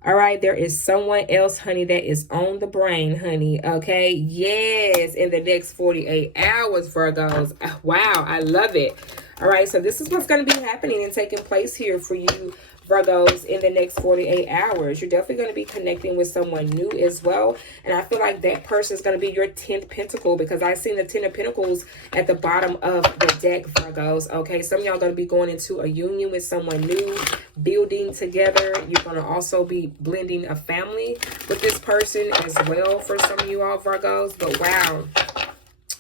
All right, there is someone else, honey, that is on the brain, honey. Okay, yes, in the next 48 hours, Virgos. Wow, I love it. All right, so this is what's going to be happening and taking place here for you, Virgos, in the next 48 hours. You're definitely going to be connecting with someone new as well. And I feel like that person is going to be your 10th pentacle, because I've seen the 10 of pentacles at the bottom of the deck, Virgos. Okay, some of y'all going to be going into a union with someone new, building together. You're going to also be blending a family with this person as well for some of you all, Virgos. But wow,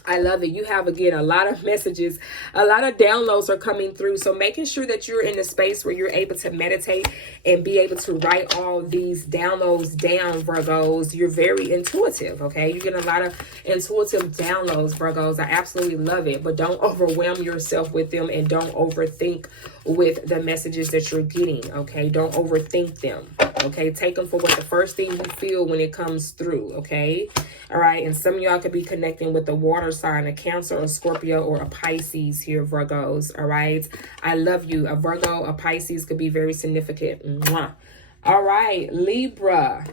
I love it. You have, again, a lot of messages, a lot of downloads are coming through. So making sure that you're in a space where you're able to meditate and be able to write all these downloads down, Virgos. You're very intuitive, okay? You're getting a lot of intuitive downloads, Virgos. I absolutely love it. But don't overwhelm yourself with them, and don't overthink with the messages that you're getting, okay? Don't overthink them, okay? Take them for what the first thing you feel when it comes through, okay? All right, and some of y'all could be connecting with a water sign, a Cancer, a Scorpio, or a Pisces here, Virgos. All right, I love you. A Virgo, a Pisces could be very significant. Mwah. All right, Libra.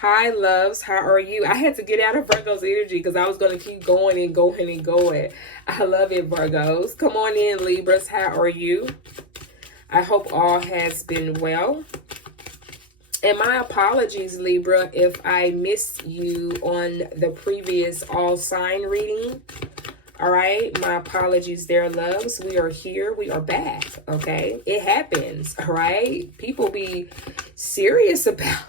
Hi, loves. How are you? I had to get out of Virgo's energy because I was going to keep going and going and going. I love it, Virgos. Come on in, Libras. How are you? I hope all has been well. And my apologies, Libra, if I missed you on the previous all sign reading. All right, my apologies there, loves. We are here. We are back, okay? It happens, all right? People be serious about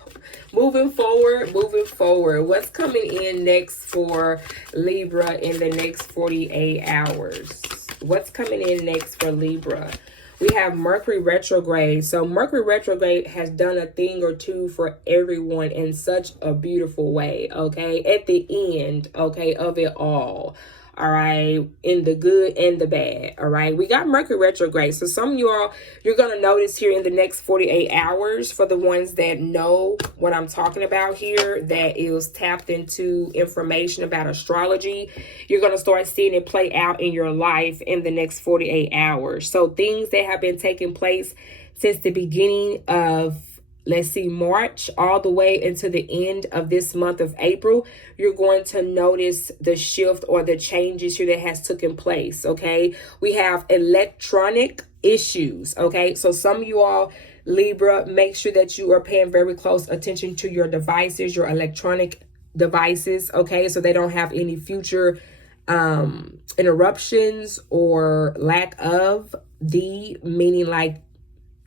moving forward, moving forward. What's coming in next for Libra in the next 48 hours? What's coming in next for Libra? We have Mercury retrograde. So Mercury retrograde has done a thing or two for everyone in such a beautiful way, okay? At the end, okay, of it all. All right, in the good and the bad. All right, we got Mercury retrograde. So some of you all, you're going to notice here in the next 48 hours, for the ones that know what I'm talking about here, that is tapped into information about astrology, you're going to start seeing it play out in your life in the next 48 hours. So things that have been taking place since the beginning of, let's see, March, all the way into the end of this month of April, you're going to notice the shift or the changes here that has taken place, okay? We have electronic issues, okay? So some of you all, Libra, make sure that you are paying very close attention to your devices, your electronic devices, okay? So they don't have any future interruptions or lack of meaning like,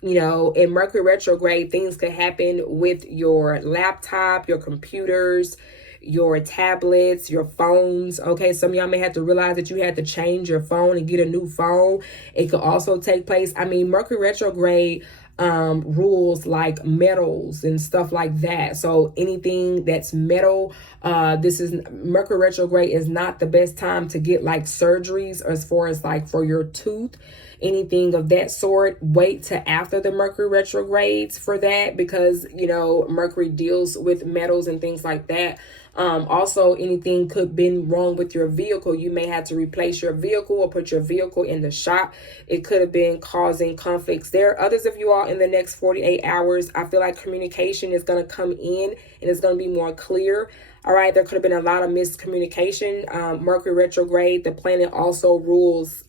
you know, in Mercury retrograde, things could happen with your laptop, your computers, your tablets, your phones. Okay, some of y'all may have to realize that you had to change your phone and get a new phone. It could also take place. I mean, Mercury retrograde rules like metals and stuff like that. So anything that's metal, this is Mercury retrograde is not the best time to get like surgeries as far as like for your tooth, anything of that sort. Wait till after the Mercury retrogrades for that, because, you know, Mercury deals with metals and things like that. Also, anything could be wrong with your vehicle. You may have to replace your vehicle or put your vehicle in the shop. It could have been causing conflicts there. Others of you all, in the next 48 hours, I feel like communication is going to come in and it's going to be more clear. All right, there could have been a lot of miscommunication. Mercury retrograde, the planet also rules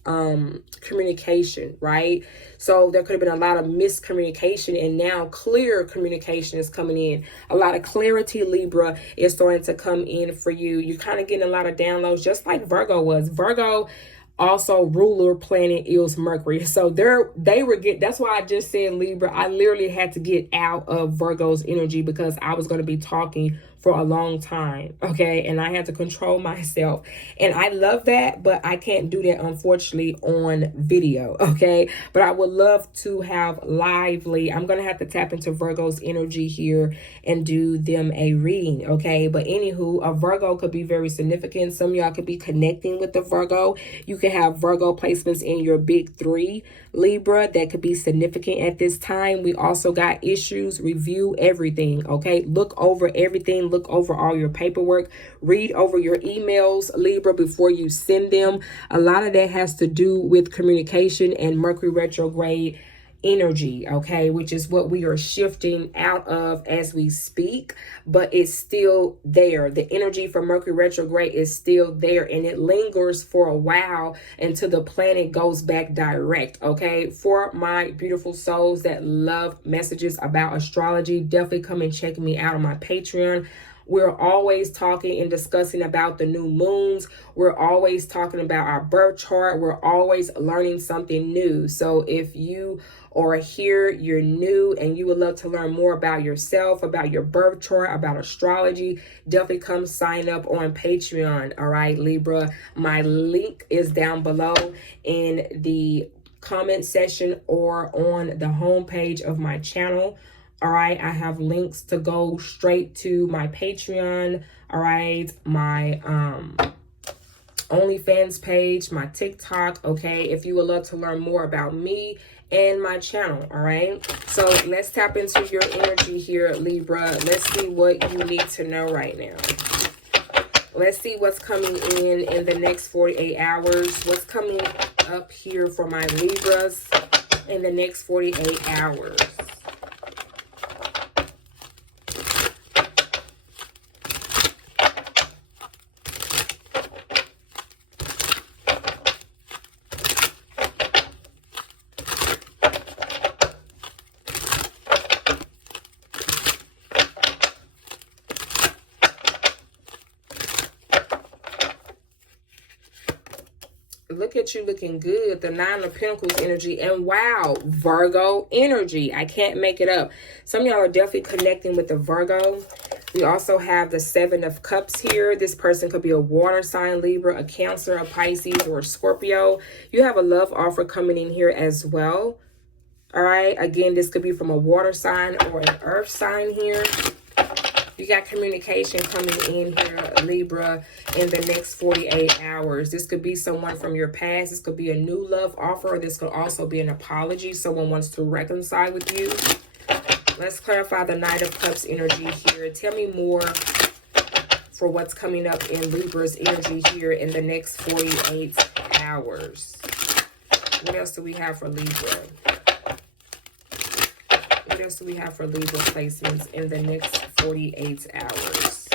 communication, right? So there could have been a lot of miscommunication, and now clear communication is coming in. A lot of clarity, Libra, is starting to come in for you. You're kind of getting a lot of downloads, just like Virgo was. Virgo also ruler planet is Mercury. So that's why I just said, Libra, I literally had to get out of Virgo's energy because I was going to be talking for a long time, okay? And I had to control myself. And I love that, but I can't do that, unfortunately, on video, okay? But I would love to have lively, I'm going to have to tap into Virgo's energy here and do them a reading, okay? But anywho, a Virgo could be very significant. Some of y'all could be connecting with the Virgo. You can have Virgo placements in your big three, Libra, that could be significant at this time. We also got issues. Review everything, okay? Look over everything. Look over all your paperwork. Read over your emails, Libra, before you send them. A lot of that has to do with communication, and Mercury retrograde energy, okay, which is what we are shifting out of as we speak, but it's still there. The energy for Mercury retrograde is still there, and it lingers for a while until the planet goes back direct, okay? For my beautiful souls that love messages about astrology, definitely come and check me out on my Patreon. We're always talking and discussing about the new moons. We're always talking about our birth chart. We're always learning something new. So if you are here, you're new, and you would love to learn more about yourself, about your birth chart, about astrology, definitely come sign up on Patreon. All right, Libra. My link is down below in the comment section or on the homepage of my channel. All right, I have links to go straight to my Patreon, all right, my OnlyFans page, my TikTok, okay, if you would love to learn more about me and my channel, all right? So let's tap into your energy here, Libra. Let's see what you need to know right now. Let's see what's coming in the next 48 hours. What's coming up here for my Libras in the next 48 hours. Look at you looking good. The Nine of Pentacles energy. And wow, Virgo energy. I can't make it up. Some of y'all are definitely connecting with the Virgo. We also have the Seven of Cups here. This person could be a water sign, Libra, a Cancer, a Pisces, or a Scorpio. You have a love offer coming in here as well. All right. Again, this could be from a water sign or an earth sign here. You got communication coming in here, Libra, in the next 48 hours. This could be someone from your past. This could be a new love offer. Or this could also be an apology. Someone wants to reconcile with you. Let's clarify the Knight of Cups energy here. Tell me more for what's coming up in Libra's energy here in the next 48 hours. What else do we have for Libra? What else do we have for Libra placements in the next 48 hours?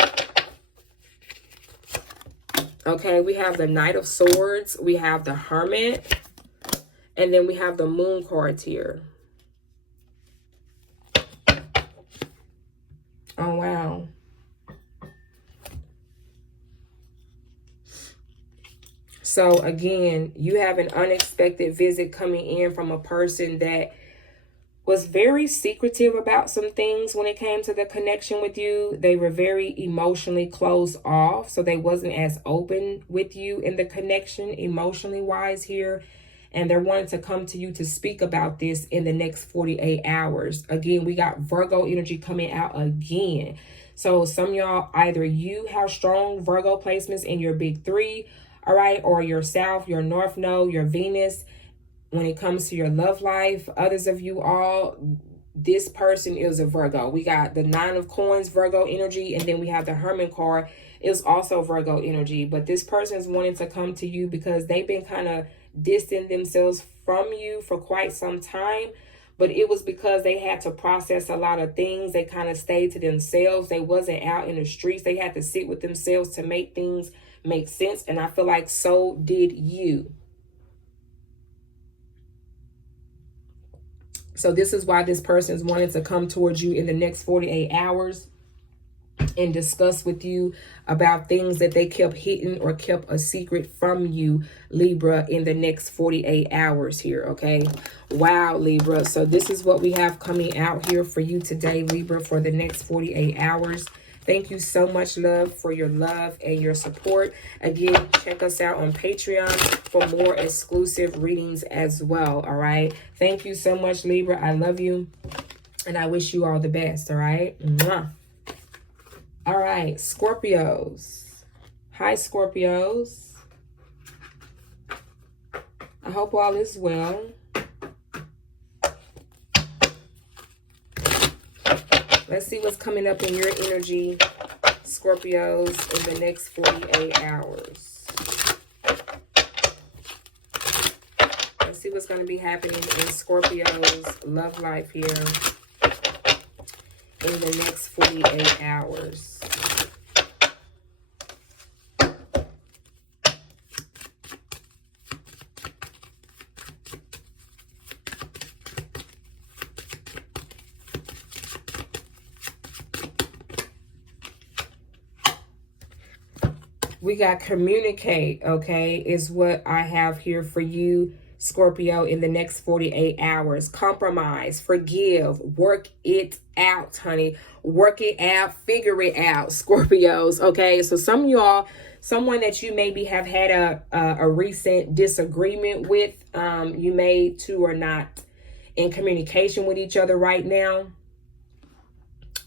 Okay, we have the Knight of Swords. We have the Hermit. And then we have the Moon cards here. Oh, wow. So, again, you have an unexpected visit coming in from a person that was very secretive about some things when it came to the connection with you. They were very emotionally closed off, so they wasn't as open with you in the connection emotionally wise here. And they're wanting to come to you to speak about this in the next 48 hours. Again, we got Virgo energy coming out again. So some of y'all, either you have strong Virgo placements in your big three, all right, or your South, your North Node, your Venus. When it comes to your love life, others of you all, this person is a Virgo. We got the Nine of Coins, Virgo energy, and then we have the Hermit card. It's also Virgo energy. But this person is wanting to come to you because they've been kind of distancing themselves from you for quite some time. But it was because they had to process a lot of things. They kind of stayed to themselves. They wasn't out in the streets. They had to sit with themselves to make things make sense. And I feel like so did you. So this is why this person is wanting to come towards you in the next 48 hours and discuss with you about things that they kept hidden or kept a secret from you, Libra, in the next 48 hours here, okay? Wow, Libra. So this is what we have coming out here for you today, Libra, for the next 48 hours. Thank you so much, love, for your love and your support. Again, check us out on Patreon for more exclusive readings as well, all right? Thank you so much, Libra. I love you, and I wish you all the best, all right? Mwah. All right, Scorpios. Hi, Scorpios. I hope all is well. Let's see what's coming up in your energy, Scorpios, in the next 48 hours. Let's see what's going to be happening in Scorpio's love life here in the next 48 hours. We got communicate, okay, is what I have here for you, Scorpio, in the next 48 hours. Compromise, forgive, work it out, honey. Work it out, figure it out, Scorpios, okay? So some of y'all, someone that you maybe have had a recent disagreement with, you may two are not in communication with each other right now,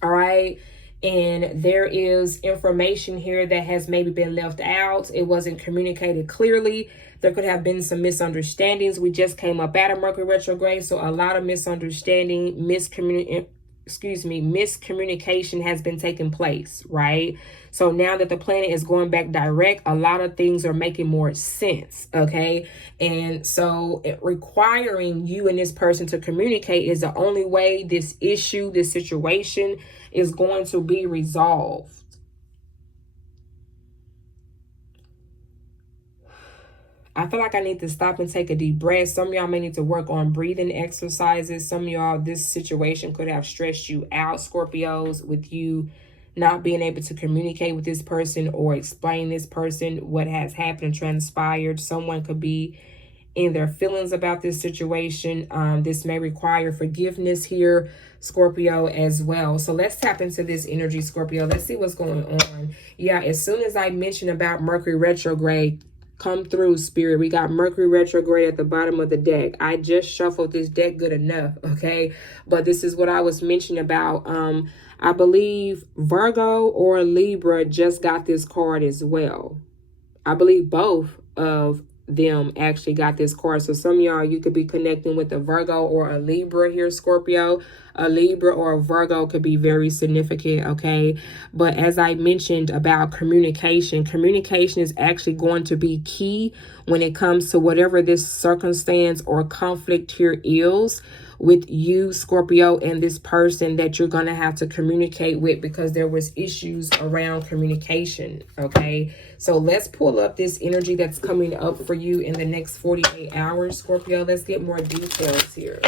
all right? And there is information here that has maybe been left out. It wasn't communicated clearly. There could have been some misunderstandings. We just came up out of Mercury retrograde, so a lot of misunderstanding, miscommunication has been taking place, right? So now that the planet is going back direct, a lot of things are making more sense, okay? And so requiring you and this person to communicate is the only way this issue, this situation is going to be resolved. I feel like I need to stop and take a deep breath. Some of y'all may need to work on breathing exercises. Some of y'all, this situation could have stressed you out, Scorpios, with you not being able to communicate with this person or explain this person what has happened and transpired. Someone could be in their feelings about this situation. This may require forgiveness here, Scorpio, as well. So let's tap into this energy, Scorpio. Let's see what's going on. Yeah, as soon as I mentioned about Mercury retrograde, come through, Spirit. We got Mercury retrograde at the bottom of the deck. I just shuffled this deck good enough, okay? But this is what I was mentioning about. I believe Virgo or Libra just got this card as well. I believe both of them actually got this card. So some of y'all, you could be connecting with a Virgo or a Libra here, Scorpio. A Libra or a Virgo could be very significant, okay? But as I mentioned about communication is actually going to be key when it comes to whatever this circumstance or conflict here is with you, Scorpio, and this person that you're going to have to communicate with, because there was issues around communication, okay? So let's pull up this energy that's coming up for you in the next 48 hours, Scorpio. Let's get more details here.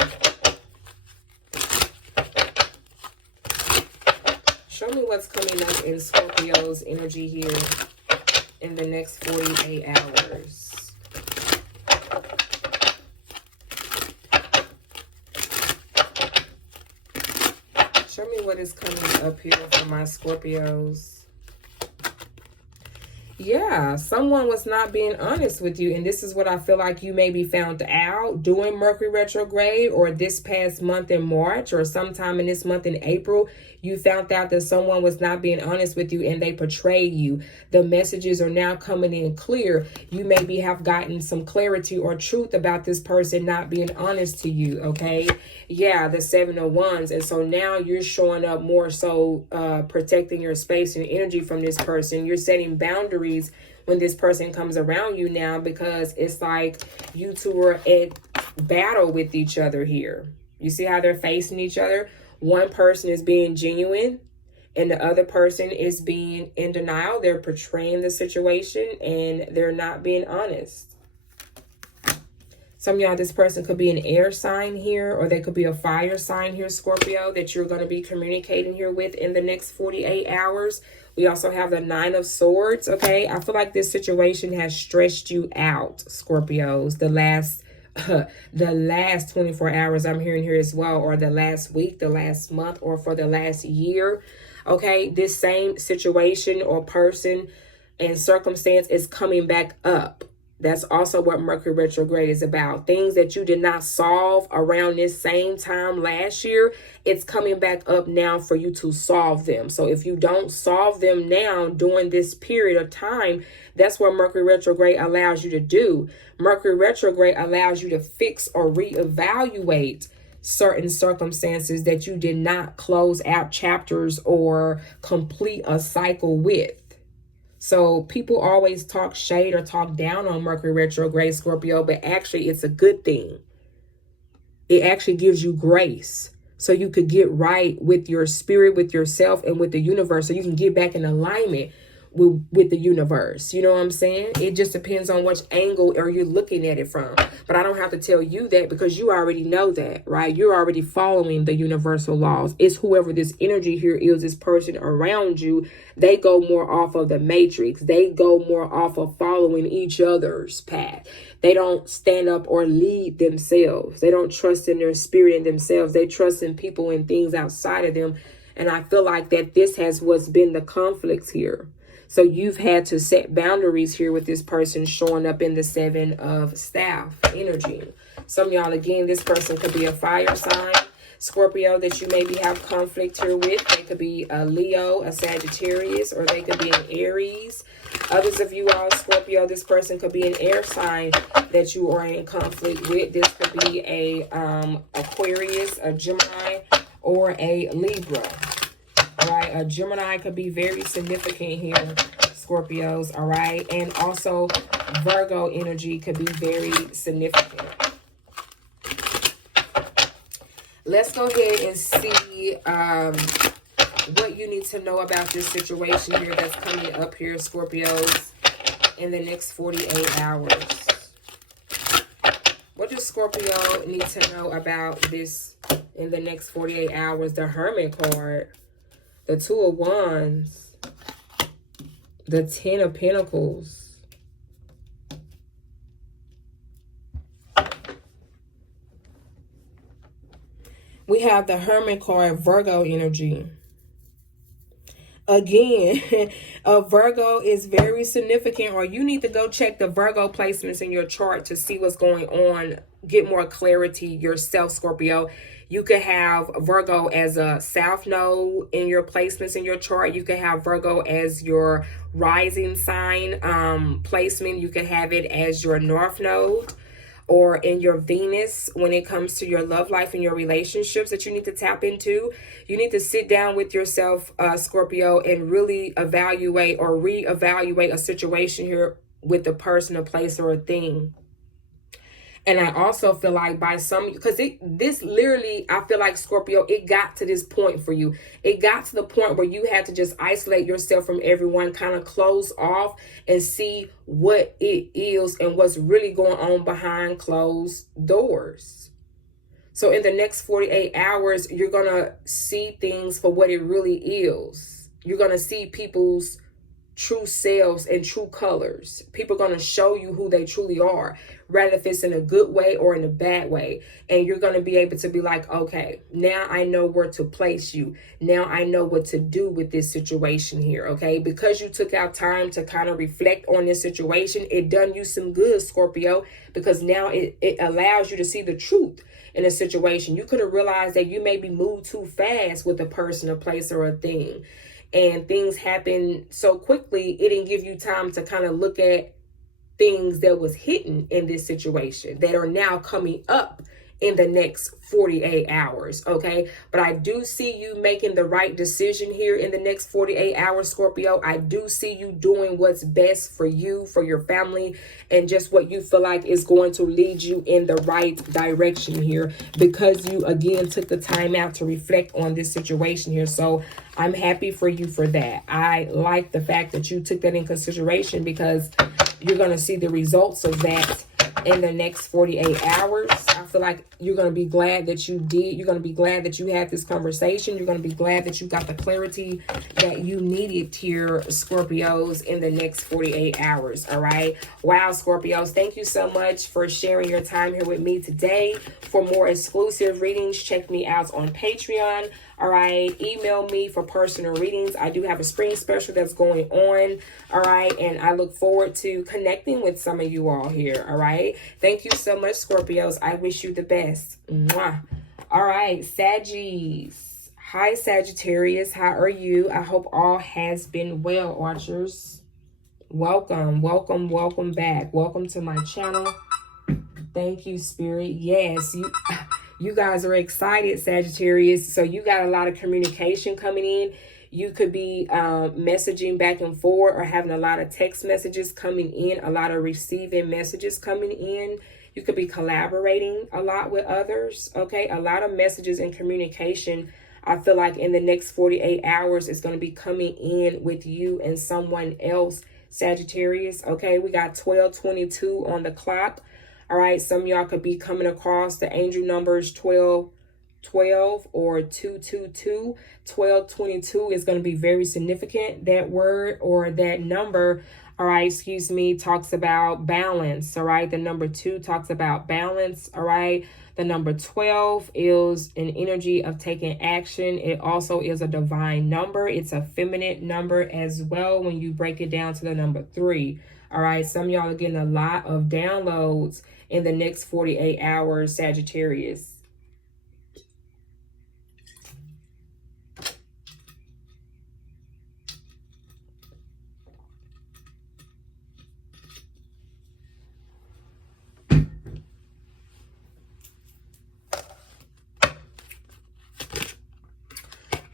Show me what's coming up in Scorpio's energy here in the next 48 hours. Show me what is coming up here for my Scorpios. Yeah, someone was not being honest with you. And this is what I feel like you maybe found out during Mercury retrograde, or this past month in March, or sometime in this month in April. You found out that someone was not being honest with you and they betrayed you. The messages are now coming in clear. You maybe have gotten some clarity or truth about this person not being honest to you, okay? Yeah, the Seven of Wands. And so now you're showing up more so protecting your space and energy from this person. You're setting boundaries when this person comes around you now, because it's like you two are at battle with each other here. You see how they're facing each other? One person is being genuine and the other person is being in denial. They're portraying the situation and they're not being honest. Some of y'all, this person could be an air sign here, or they could be a fire sign here, Scorpio, that you're going to be communicating here with in the next 48 hours. We also have the Nine of Swords, okay? I feel like this situation has stressed you out, Scorpios, the last 24 hours I'm hearing here as well, or the last week, the last month, or for the last year, okay? This same situation or person and circumstance is coming back up. That's also what Mercury retrograde is about. Things that you did not solve around this same time last year, it's coming back up now for you to solve them. So if you don't solve them now during this period of time, that's what Mercury retrograde allows you to do. Mercury retrograde allows you to fix or reevaluate certain circumstances that you did not close out chapters or complete a cycle with. So people always talk shade or talk down on Mercury retrograde, Scorpio, but actually it's a good thing. It actually gives you grace so you could get right with your spirit, with yourself, and with the universe, so you can get back in alignment with the universe. You know what I'm saying? It just depends on which angle are you looking at it from. But I don't have to tell you that, because you already know that, right? You're already following the universal laws. It's whoever this energy here is, this person around you, they go more off of the matrix. They go more off of following each other's path. They don't stand up or lead themselves. They don't trust in their spirit and themselves. They trust in people and things outside of them. And I feel like that this has what's been the conflicts here. So you've had to set boundaries here with this person showing up in the 7 of Staff energy. Some of y'all, again, this person could be a fire sign, Scorpio, that you maybe have conflict here with. They could be a Leo, a Sagittarius, or they could be an Aries. Others of you all, Scorpio, this person could be an air sign that you are in conflict with. This could be a Aquarius, a Gemini, or a Libra. All right, a Gemini could be very significant here, Scorpios, all right? And also Virgo energy could be very significant. Let's go ahead and see what you need to know about this situation here that's coming up here, Scorpios, in the next 48 hours. What does Scorpio need to know about this in the next 48 hours? The Hermit card, the 2 of Wands, the 10 of Pentacles. We have the Hermit card, Virgo energy. Again, a Virgo is very significant, or you need to go check the Virgo placements in your chart to see what's going on. Get more clarity yourself, Scorpio. You could have Virgo as a South node in your placements in your chart. You could have Virgo as your rising sign placement. You could have it as your North node, or in your Venus when it comes to your love life and your relationships that you need to tap into. You need to sit down with yourself, Scorpio, and really evaluate or reevaluate a situation here with a person, a place, or a thing. And I also feel like by some, because this literally, I feel like, Scorpio, it got to this point for you. It got to the point where you had to just isolate yourself from everyone, kind of close off and see what it is and what's really going on behind closed doors. So in the next 48 hours, you're going to see things for what it really is. You're going to see people's true selves and true colors. People are going to show you who they truly are, rather if it's in a good way or in a bad way. And you're going to be able to be like, okay, now I know where to place you. Now I know what to do with this situation here, okay? Because you took out time to kind of reflect on this situation, it done you some good, Scorpio, because now it allows you to see the truth in a situation. You could have realized that you maybe moved too fast with a person, a place, or a thing. And things happen so quickly, it didn't give you time to kind of look at things that was hidden in this situation that are now coming up in the next 48 hours, okay? But I do see you making the right decision here in the next 48 hours, Scorpio. I do see you doing what's best for you, for your family, and just what you feel like is going to lead you in the right direction here, because you, again, took the time out to reflect on this situation here. So I'm happy for you for that. I like the fact that you took that in consideration, because you're going to see the results of that in the next 48 hours. I feel like you're going to be glad that you did. You're going to be glad that you had this conversation. You're going to be glad that you got the clarity that you needed here, Scorpios, in the next 48 hours. All right. Wow, Scorpios, thank you so much for sharing your time here with me today. For more exclusive readings, check me out on Patreon. All right, email me for personal readings. I do have a spring special that's going on. All right, and I look forward to connecting with some of you all here. All right, thank you so much, Scorpios. I wish you the best. Mwah. All right, Saggies. Hi, Sagittarius. How are you? I hope all has been well, Archers. Welcome, welcome, welcome back. Welcome to my channel. Thank you, Spirit. Yes, you guys are excited, Sagittarius. So you got a lot of communication coming in. You could be messaging back and forth, or having a lot of text messages coming in, a lot of receiving messages coming in. You could be collaborating a lot with others, okay? A lot of messages and communication, I feel like in the next 48 hours is going to be coming in with you and someone else, Sagittarius, okay? We got 12:22 on the clock. All right, some of y'all could be coming across the angel numbers 1212 or 222. 1222 is going to be very significant. That word or that number, all right, excuse me, talks about balance. All right, the number 2 talks about balance. All right, the number 12 is an energy of taking action. It also is a divine number. It's a feminine number as well when you break it down to the number 3. All right, some of y'all are getting a lot of downloads in the next 48 hours, Sagittarius.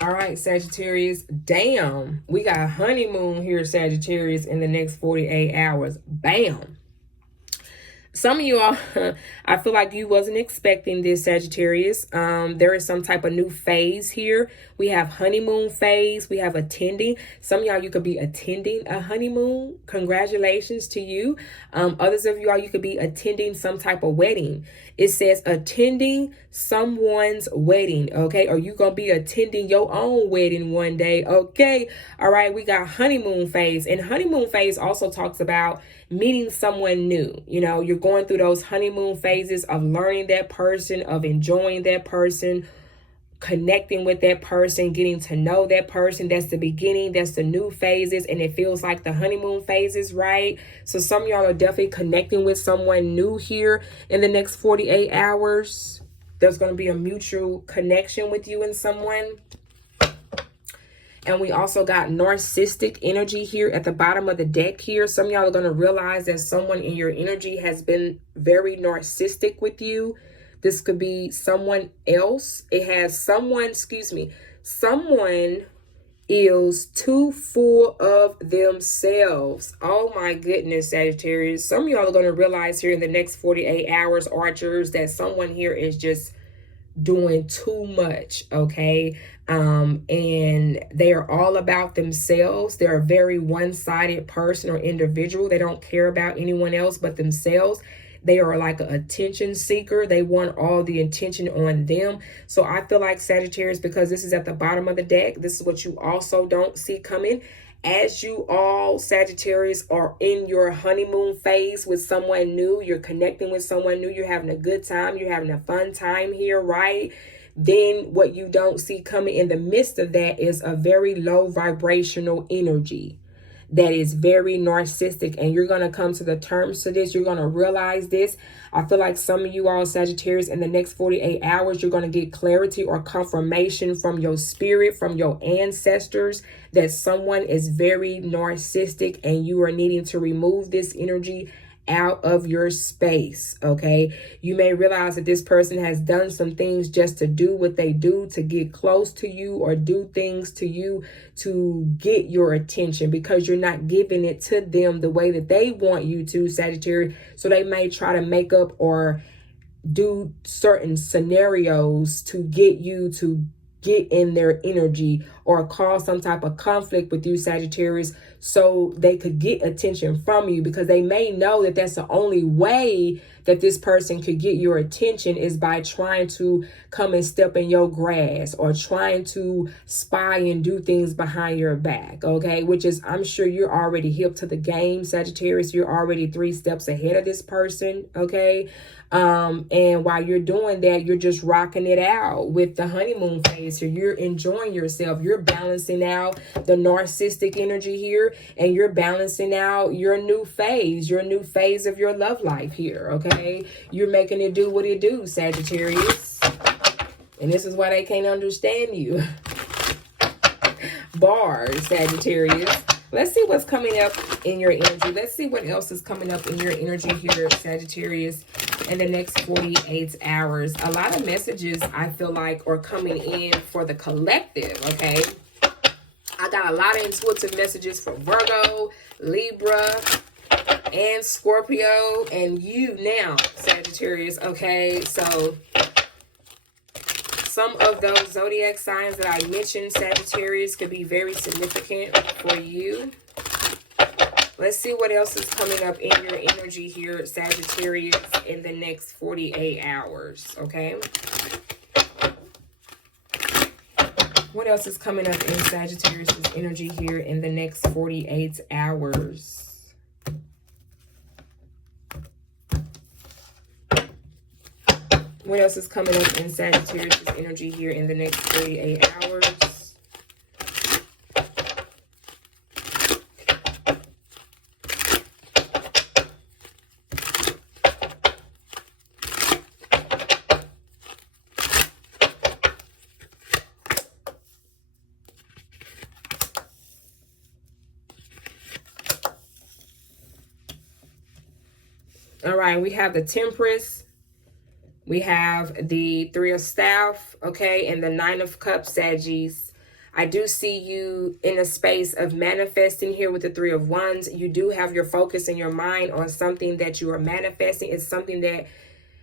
All right, Sagittarius. Damn, we got honeymoon here, Sagittarius, in the next 48 hours. Bam. Some of you all, I feel like you wasn't expecting this, Sagittarius. There is some type of new phase here. We have honeymoon phase. We have attending. Some of y'all, you could be attending a honeymoon. Congratulations to you. Others of you all, you could be attending some type of wedding. It says attending someone's wedding, okay? Or you going to be attending your own wedding one day, okay? All right, we got honeymoon phase. And honeymoon phase also talks about meeting someone new. You know, you're going through those honeymoon phases of learning that person, of enjoying that person, connecting with that person, getting to know that person. That's the beginning. That's the new phases. And it feels like the honeymoon phases, right? So some of y'all are definitely connecting with someone new here in the next 48 hours. There's going to be a mutual connection with you and someone. And we also got narcissistic energy here at the bottom of the deck here. Some of y'all are going to realize that someone in your energy has been very narcissistic with you. This could be someone else. It has someone, someone is too full of themselves. Oh my goodness, Sagittarius. Some of y'all are going to realize here in the next 48 hours, Archers, that someone here is just doing too much, okay? And they are all about themselves. They're a very one-sided person or individual. They don't care about anyone else but themselves. They are like an attention seeker. They want all the attention on them. So I feel like Sagittarius, because this is at the bottom of the deck, this is what you also don't see coming. As you all, Sagittarius, are in your honeymoon phase with someone new, you're connecting with someone new, you're having a good time, you're having a fun time here, right? Then what you don't see coming in the midst of that is a very low vibrational energy that is very narcissistic, and you're going to come to the terms to this. You're going to realize this. I feel like some of you all, Sagittarius, in the next 48 hours, you're going to get clarity or confirmation from your spirit, from your ancestors, that someone is very narcissistic and you are needing to remove this energy out of your space, okay? You may realize that this person has done some things just to do what they do, to get close to you, or do things to you to get your attention, because you're not giving it to them the way that they want you to, Sagittarius. So they may try to make up or do certain scenarios to get you to get in their energy or cause some type of conflict with you, Sagittarius, so they could get attention from you, because they may know that that's the only way that this person could get your attention is by trying to come and step in your grass or trying to spy and do things behind your back, okay? Which is, I'm sure you're already hip to the game, Sagittarius. You're already 3 steps ahead of this person, okay? And while you're doing that, you're just rocking it out with the honeymoon phase here. You're enjoying yourself. You're balancing out the narcissistic energy here, and you're balancing out your new phase of your love life here, okay? You're making it do what it do, Sagittarius. And this is why they can't understand you. Bars, Sagittarius. Let's see what's coming up in your energy. Let's see what else is coming up in your energy here, Sagittarius, in the next 48 hours. A lot of messages, I feel like, are coming in for the collective, okay? I got a lot of intuitive messages for Virgo, Libra, and Scorpio, and you now, Sagittarius, okay? So some of those zodiac signs that I mentioned, Sagittarius, could be very significant for you. Let's see what else is coming up in your energy here, Sagittarius, in the next 48 hours, okay? What else is coming up in Sagittarius' energy here in the next 48 hours? What else is coming up in Sagittarius' energy here in the next 48 hours? All right, we have the Temperance. We have the Three of Staff, okay, and the Nine of Cups, Saggies. I do see you in a space of manifesting here with the Three of Wands. You do have your focus in your mind on something that you are manifesting. It's something that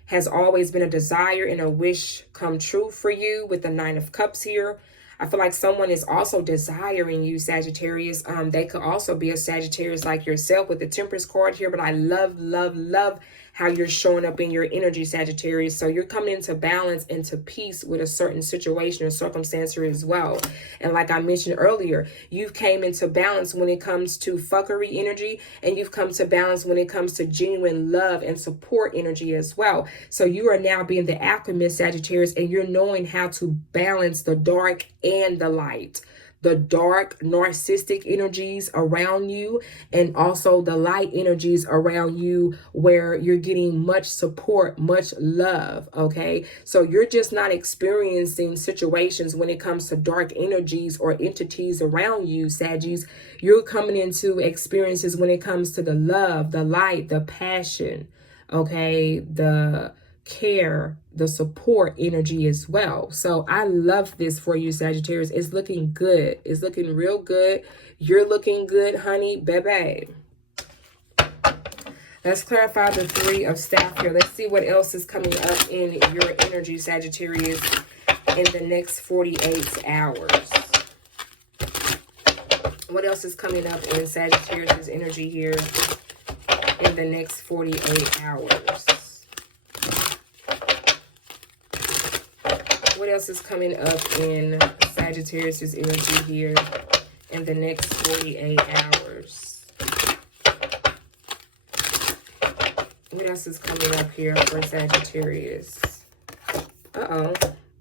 has always been a desire and a wish come true for you with the Nine of Cups here. I feel like someone is also desiring you, Sagittarius. They could also be a Sagittarius like yourself with the Temperance card here. But I love how you're showing up in your energy, Sagittarius. So you're coming into balance, into peace with a certain situation or circumstance here as well. And like I mentioned earlier, you've came into balance when it comes to fuckery energy, and you've come to balance when it comes to genuine love and support energy as well. So you are now being the alchemist, Sagittarius, and you're knowing how to balance the dark and the light. The dark narcissistic energies around you, and also the light energies around you where you're getting much support, much love, okay? So you're just not experiencing situations when it comes to dark energies or entities around you, Saggies. You're coming into experiences when it comes to the love, the light, the passion, okay? The care, the support energy as well. So I love this for you, Sagittarius. It's looking good. It's looking real good. You're looking good, honey, baby. Let's clarify the Three of Staff here. Let's see what else is coming up in your energy, Sagittarius, in the next 48 hours. What else is coming up in Sagittarius' energy here in the next 48 hours? What else is coming up in Sagittarius' energy here in the next 48 hours? What else is coming up here for Sagittarius? Uh-oh.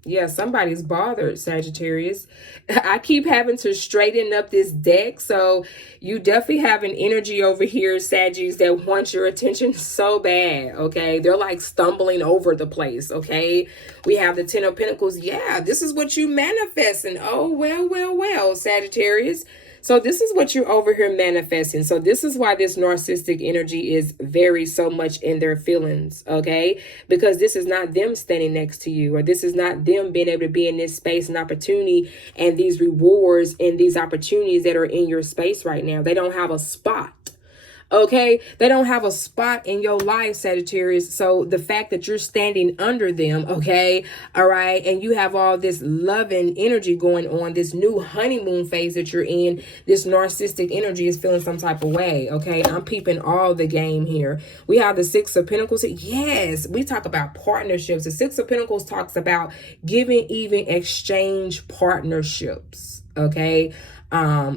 Yeah, somebody's bothered, Sagittarius. I keep having to straighten up this deck. So you definitely have an energy over here, Saggies, that wants your attention so bad, okay? They're like stumbling over the place, okay? We have the Ten of Pentacles. Yeah, this is what you manifesting. Oh, well, Sagittarius. So this is what you're over here manifesting. So this is why this narcissistic energy is very so much in their feelings, okay? Because this is not them standing next to you, or this is not them being able to be in this space and opportunity and these rewards and these opportunities that are in your space right now. They don't have a spot. Okay, they don't have a spot in your life, Sagittarius. So the fact that you're standing under them, okay, all right, and you have all this loving energy going on, this new honeymoon phase that you're in, this narcissistic energy is feeling some type of way, okay? I'm peeping all the game here. We have the Six of Pentacles. Yes, we talk about partnerships. The Six of Pentacles talks about giving, even exchange partnerships, okay?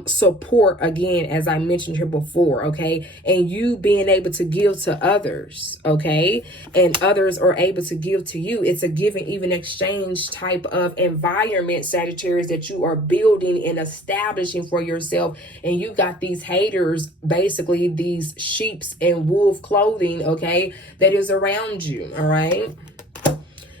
Support, again, as I mentioned here before, okay, and you being able to give to others, okay, and others are able to give to you. It's a giving, even exchange type of environment, Sagittarius, that you are building and establishing for yourself. And you got these haters, basically these sheeps and wolf clothing, okay, that is around you, all right.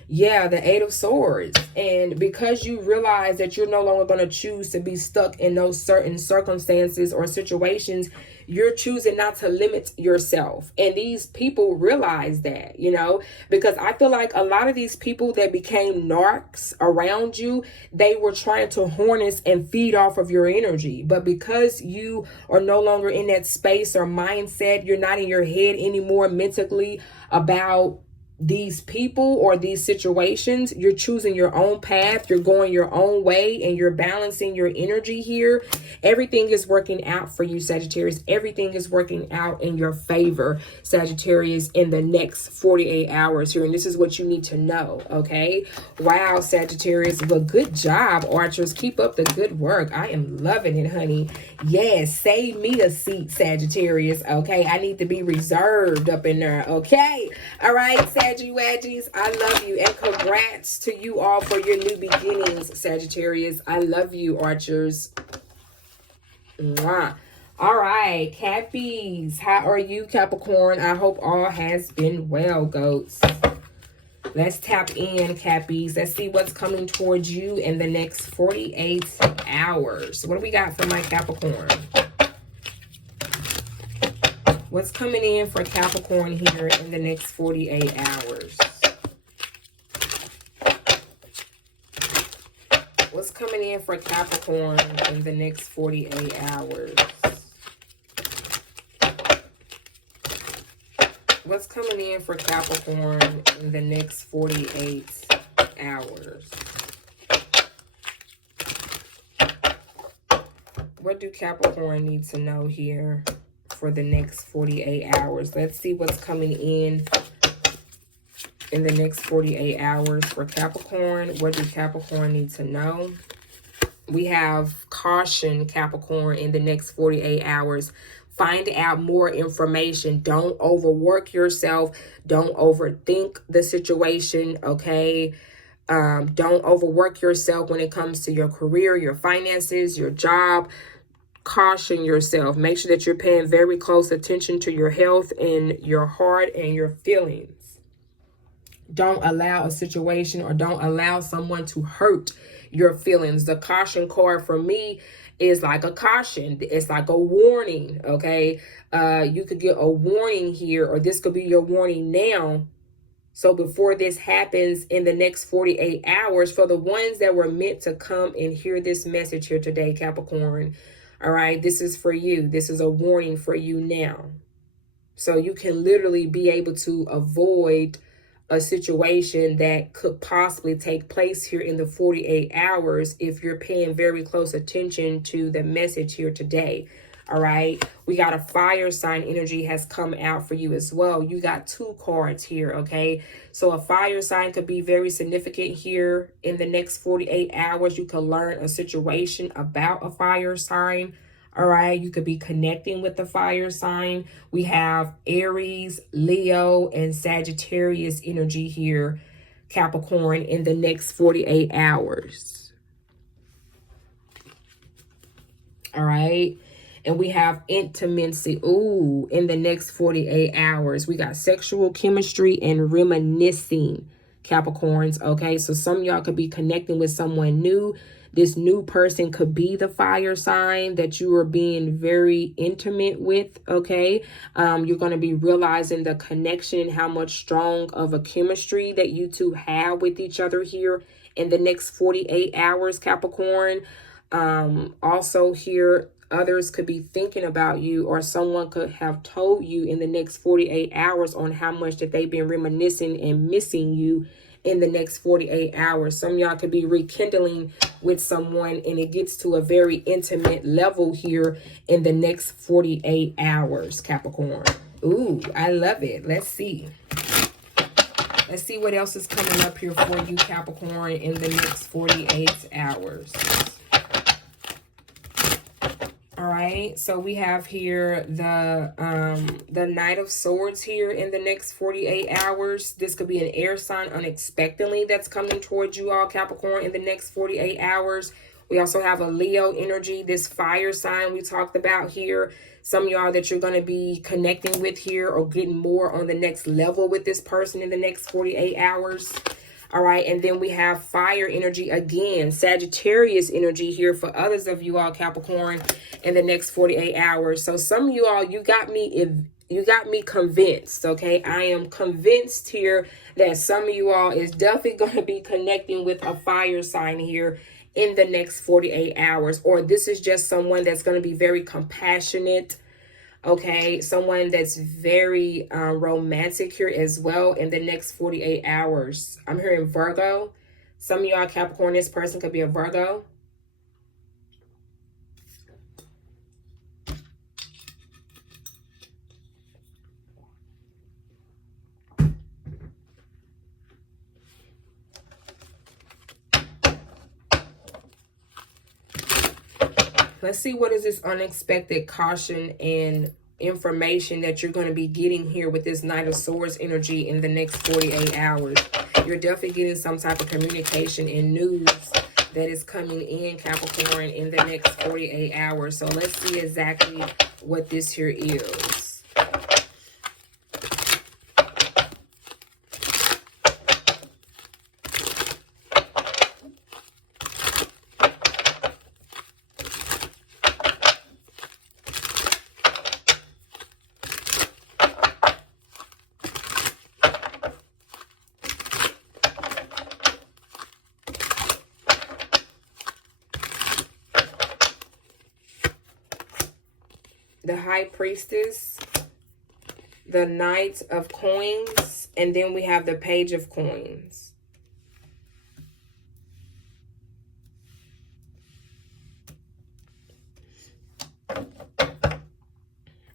Yeah, the Eight of Swords. And because you realize that you're no longer going to choose to be stuck in those certain circumstances or situations, you're choosing not to limit yourself. And these people realize that, you know, because I feel like a lot of these people that became narcs around you, they were trying to harness and feed off of your energy. But because you are no longer in that space or mindset, you're not in your head anymore mentally about these people or these situations, you're choosing your own path, you're going your own way, and you're balancing your energy here. Everything is working out for you, Sagittarius. Everything is working out in your favor, Sagittarius, in the next 48 hours here. And this is what you need to know, okay? Wow, Sagittarius. But good job, Archers. Keep up the good work. I am loving it, honey. Yes, save me a seat, Sagittarius, okay? I need to be reserved up in there, okay? All right, Saggy-Waggies, I love you. And congrats to you all for your new beginnings, Sagittarius. I love you, Archers. Mwah. All right, Cappies. How are you, Capricorn? I hope all has been well, goats. Let's tap in, Cappies. Let's see what's coming towards you in the next 48 hours. What do we got for my Capricorn? What's coming in for Capricorn here in the next 48 hours? What's coming in for Capricorn in the next 48 hours? What's coming in for Capricorn in the next 48 hours? What do Capricorn need to know here for the next 48 hours? Let's see what's coming in the next 48 hours for Capricorn. What do Capricorn need to know? We have caution, Capricorn, in the next 48 hours. Find out more information. Don't overwork yourself. Don't overthink the situation, okay? Don't overwork yourself when it comes to your career, your finances, your job. Caution yourself. Make sure that you're paying very close attention to your health and your heart and your feelings. Don't allow a situation or don't allow someone to hurt your feelings. The caution card for me is like a caution. It's like a warning, okay? You could get a warning here, or this could be your warning now. So before this happens in the next 48 hours, for the ones that were meant to come and hear this message here today, Capricorn, all right, this is for you. This is a warning for you now. So you can literally be able to avoid a situation that could possibly take place here in the 48 hours if you're paying very close attention to the message here today. All right, we got a fire sign energy has come out for you as well. You got two cards here, okay? So a fire sign could be very significant here in the next 48 hours. You could learn a situation about a fire sign. All right, you could be connecting with the fire sign. We have Aries, Leo, and Sagittarius energy here, Capricorn, in the next 48 hours. All right. And we have intimacy, ooh, in the next 48 hours. We got sexual chemistry and reminiscing, Capricorns, okay? So some of y'all could be connecting with someone new. This new person could be the fire sign that you are being very intimate with, okay? You're going to be realizing the connection and how much strong of a chemistry that you two have with each other here in the next 48 hours, Capricorn. Also here, others could be thinking about you, or someone could have told you in the next 48 hours on how much that they've been reminiscing and missing you in the next 48 hours. Some of y'all could be rekindling with someone, and it gets to a very intimate level here in the next 48 hours, Capricorn. Ooh, I love it. Let's see. Let's see what else is coming up here for you, Capricorn, in the next 48 hours. All right, so we have here the Knight of Swords here in the next 48 hours. This could be an air sign unexpectedly that's coming towards you all, Capricorn, in the next 48 hours. We also have a Leo energy, this fire sign we talked about here. Some of y'all that you're going to be connecting with here or getting more on the next level with this person in the next 48 hours. All right, and then we have fire energy again, Sagittarius energy here for others of you all, Capricorn, in the next 48 hours. So some of you all, you got me convinced, okay? I am convinced here that some of you all is definitely going to be connecting with a fire sign here in the next 48 hours. Or this is just someone that's going to be very compassionate, okay? Someone that's very romantic here as well in the next 48 hours. I'm hearing Virgo. Some of y'all Capricorn, this person could be a Virgo. Let's see, what is this unexpected caution and information that you're going to be getting here with this Knight of Swords energy in the next 48 hours. You're definitely getting some type of communication and news that is coming in, Capricorn, in the next 48 hours. So let's see exactly what this here is. The High Priestess, the Knight of Coins, and then we have the Page of Coins.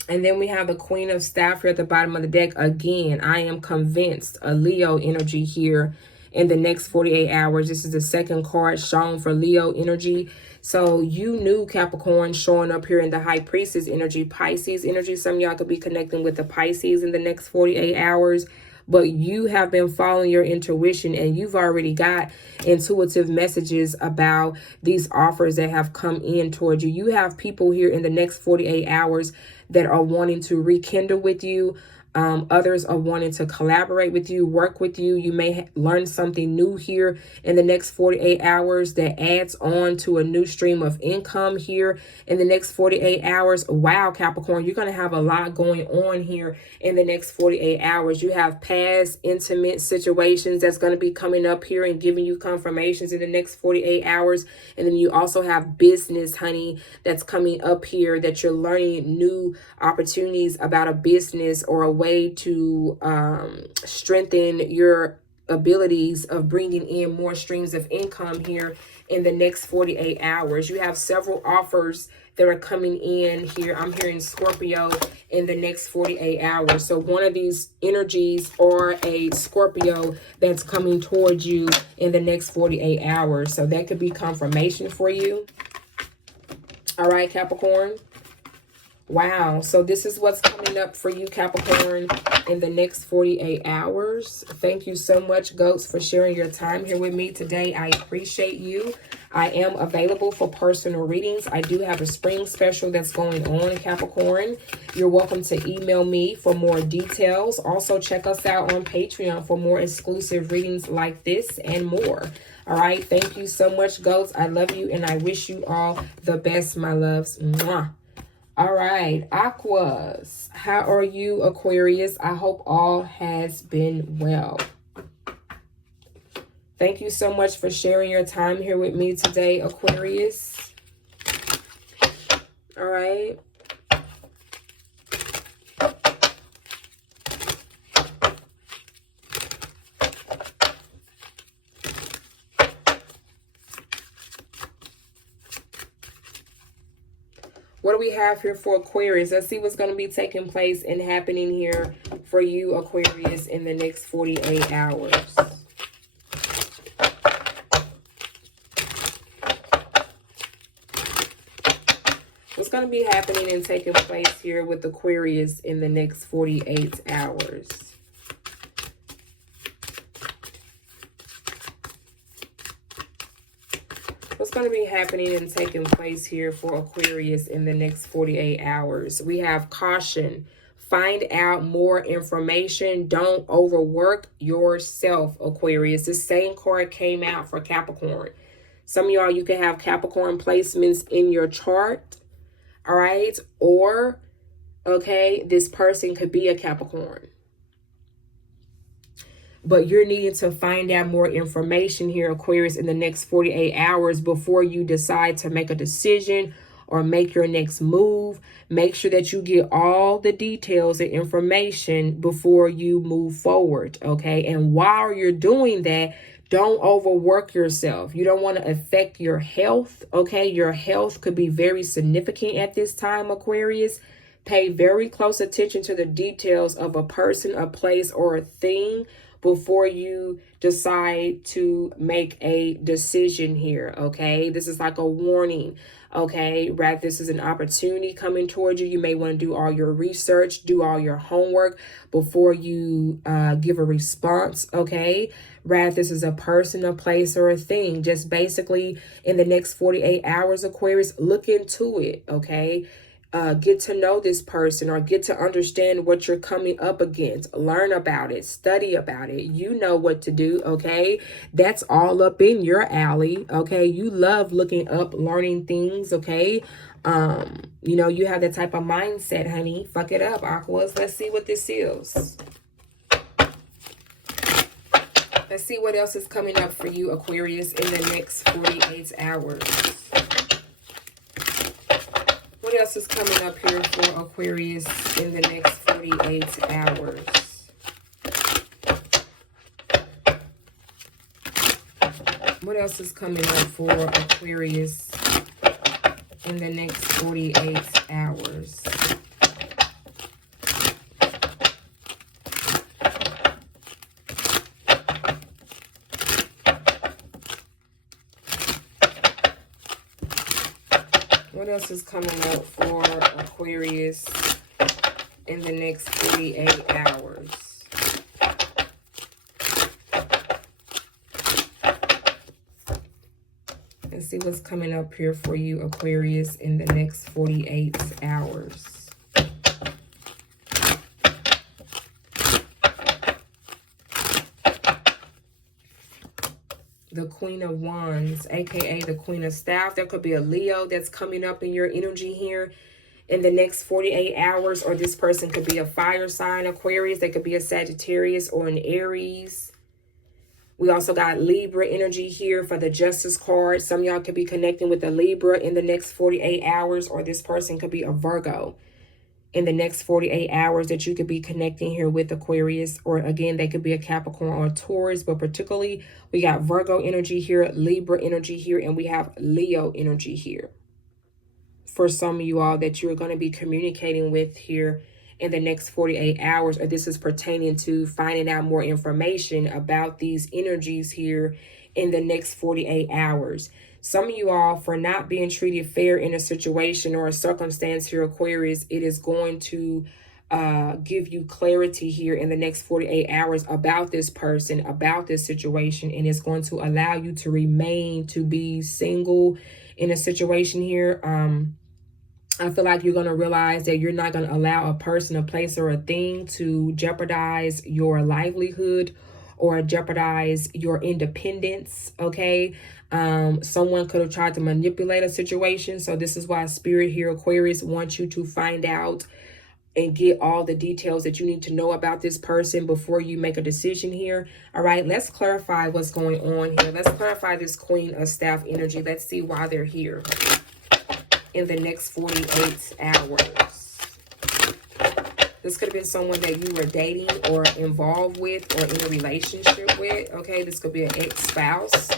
And then we have the Queen of Staff here at the bottom of the deck. Again, I am convinced, a Leo energy here in the next 48 hours. This is the second card shown for Leo energy. So you knew Capricorn showing up here in the High Priestess energy, Pisces energy. Some of y'all could be connecting with the Pisces in the next 48 hours. But you have been following your intuition and you've already got intuitive messages about these offers that have come in towards you. You have people here in the next 48 hours that are wanting to rekindle with you. Others are wanting to collaborate with you, work with you. You may learn something new here in the next 48 hours that adds on to a new stream of income here in the next 48 hours. Wow, Capricorn, you're going to have a lot going on here in the next 48 hours. You have past intimate situations that's going to be coming up here and giving you confirmations in the next 48 hours. And then you also have business, honey, that's coming up here that you're learning new opportunities about a business or a way to strengthen your abilities of bringing in more streams of income here in the next 48 hours. You have several offers that are coming in here. I'm hearing Scorpio in the next 48 hours. So one of these energies or a Scorpio that's coming towards you in the next 48 hours. So that could be confirmation for you. All right, Capricorn. Wow, so this is what's coming up for you, Capricorn, in the next 48 hours. Thank you so much, Goats, for sharing your time here with me today. I appreciate you. I am available for personal readings. I do have a spring special that's going on, Capricorn. You're welcome to email me for more details. Also, check us out on Patreon for more exclusive readings like this and more. All right, thank you so much, Goats. I love you, and I wish you all the best, my loves. Mwah. All right, Aquas, how are you, Aquarius? I hope all has been well. Thank you so much for sharing your time here with me today, Aquarius. All right. What do we have here for Aquarius? Let's see what's going to be taking place and happening here for you, Aquarius, in the next 48 hours. What's going to be happening and taking place here with Aquarius in the next 48 hours? What's going to be happening and taking place here for Aquarius in the next 48 hours? We have caution, find out more information. Don't overwork yourself, Aquarius. This same card came out for Capricorn. Some of y'all, you can have Capricorn placements in your chart. All right. Or, okay, this person could be a Capricorn. But you're needing to find out more information here, Aquarius, in the next 48 hours before you decide to make a decision or make your next move. Make sure that you get all the details and information before you move forward, okay? And while you're doing that, don't overwork yourself. You don't want to affect your health, okay? Your health could be very significant at this time, Aquarius. Pay very close attention to the details of a person, a place, or a thing before you decide to make a decision here, okay? This is like a warning, okay? Rather, this is an opportunity coming towards you. You may want to do all your research, do all your homework before you give a response, okay? Rather, this is a person, a place, or a thing. Just basically in the next 48 hours, Aquarius, look into it, okay? Get to know this person or get to understand what you're coming up against. Learn about it. Study about it. You know what to do, okay? That's all up in your alley, okay? You love looking up, learning things, okay? You know, you have that type of mindset, honey. Fuck it up, Aquas. Let's see what this is. Let's see what else is coming up for you, Aquarius, in the next 48 hours. What else is coming up here for Aquarius in the next 48 hours? What else is coming up for Aquarius in the next 48 hours? What else is coming up for Aquarius in the next 48 hours? Let's see what's coming up here for you, Aquarius, in the next 48 hours. The Queen of Wands, aka the Queen of Staff. There could be a Leo that's coming up in your energy here in the next 48 hours, or this person could be a fire sign, Aquarius. They could be a Sagittarius or an Aries. We also got Libra energy here for the Justice card. Some of y'all could be connecting with a Libra in the next 48 hours, or this person could be a Virgo in the next 48 hours that you could be connecting here with, Aquarius. Or again, they could be a Capricorn or a Taurus, but particularly we got Virgo energy here, Libra energy here, and we have Leo energy here for some of you all that you're going to be communicating with here in the next 48 hours, or this is pertaining to finding out more information about these energies here in the next 48 hours. Some of you all, for not being treated fair in a situation or a circumstance here, Aquarius, it is going to give you clarity here in the next 48 hours about this person, about this situation, and it's going to allow you to remain to be single in a situation here. I feel like you're going to realize that you're not going to allow a person, a place, or a thing to jeopardize your livelihood or jeopardize your independence, okay? Someone could have tried to manipulate a situation. So this is why Spirit here, Aquarius, wants you to find out and get all the details that you need to know about this person before you make a decision here. All right, let's clarify what's going on here. Let's clarify this Queen of Staff energy. Let's see why they're here in the next 48 hours. This could have been someone that you were dating or involved with or in a relationship with. Okay, this could be an ex-spouse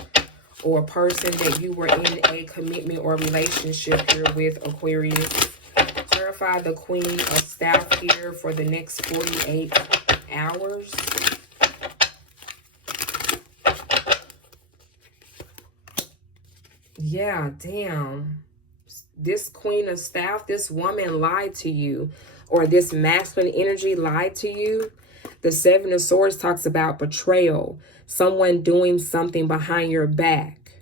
or a person that you were in a commitment or relationship here with, Aquarius. Clarify the Queen of Staff here for the next 48 hours. Yeah, damn. This Queen of Staff, this woman lied to you, or this masculine energy lied to you. The Seven of Swords talks about betrayal, someone doing something behind your back.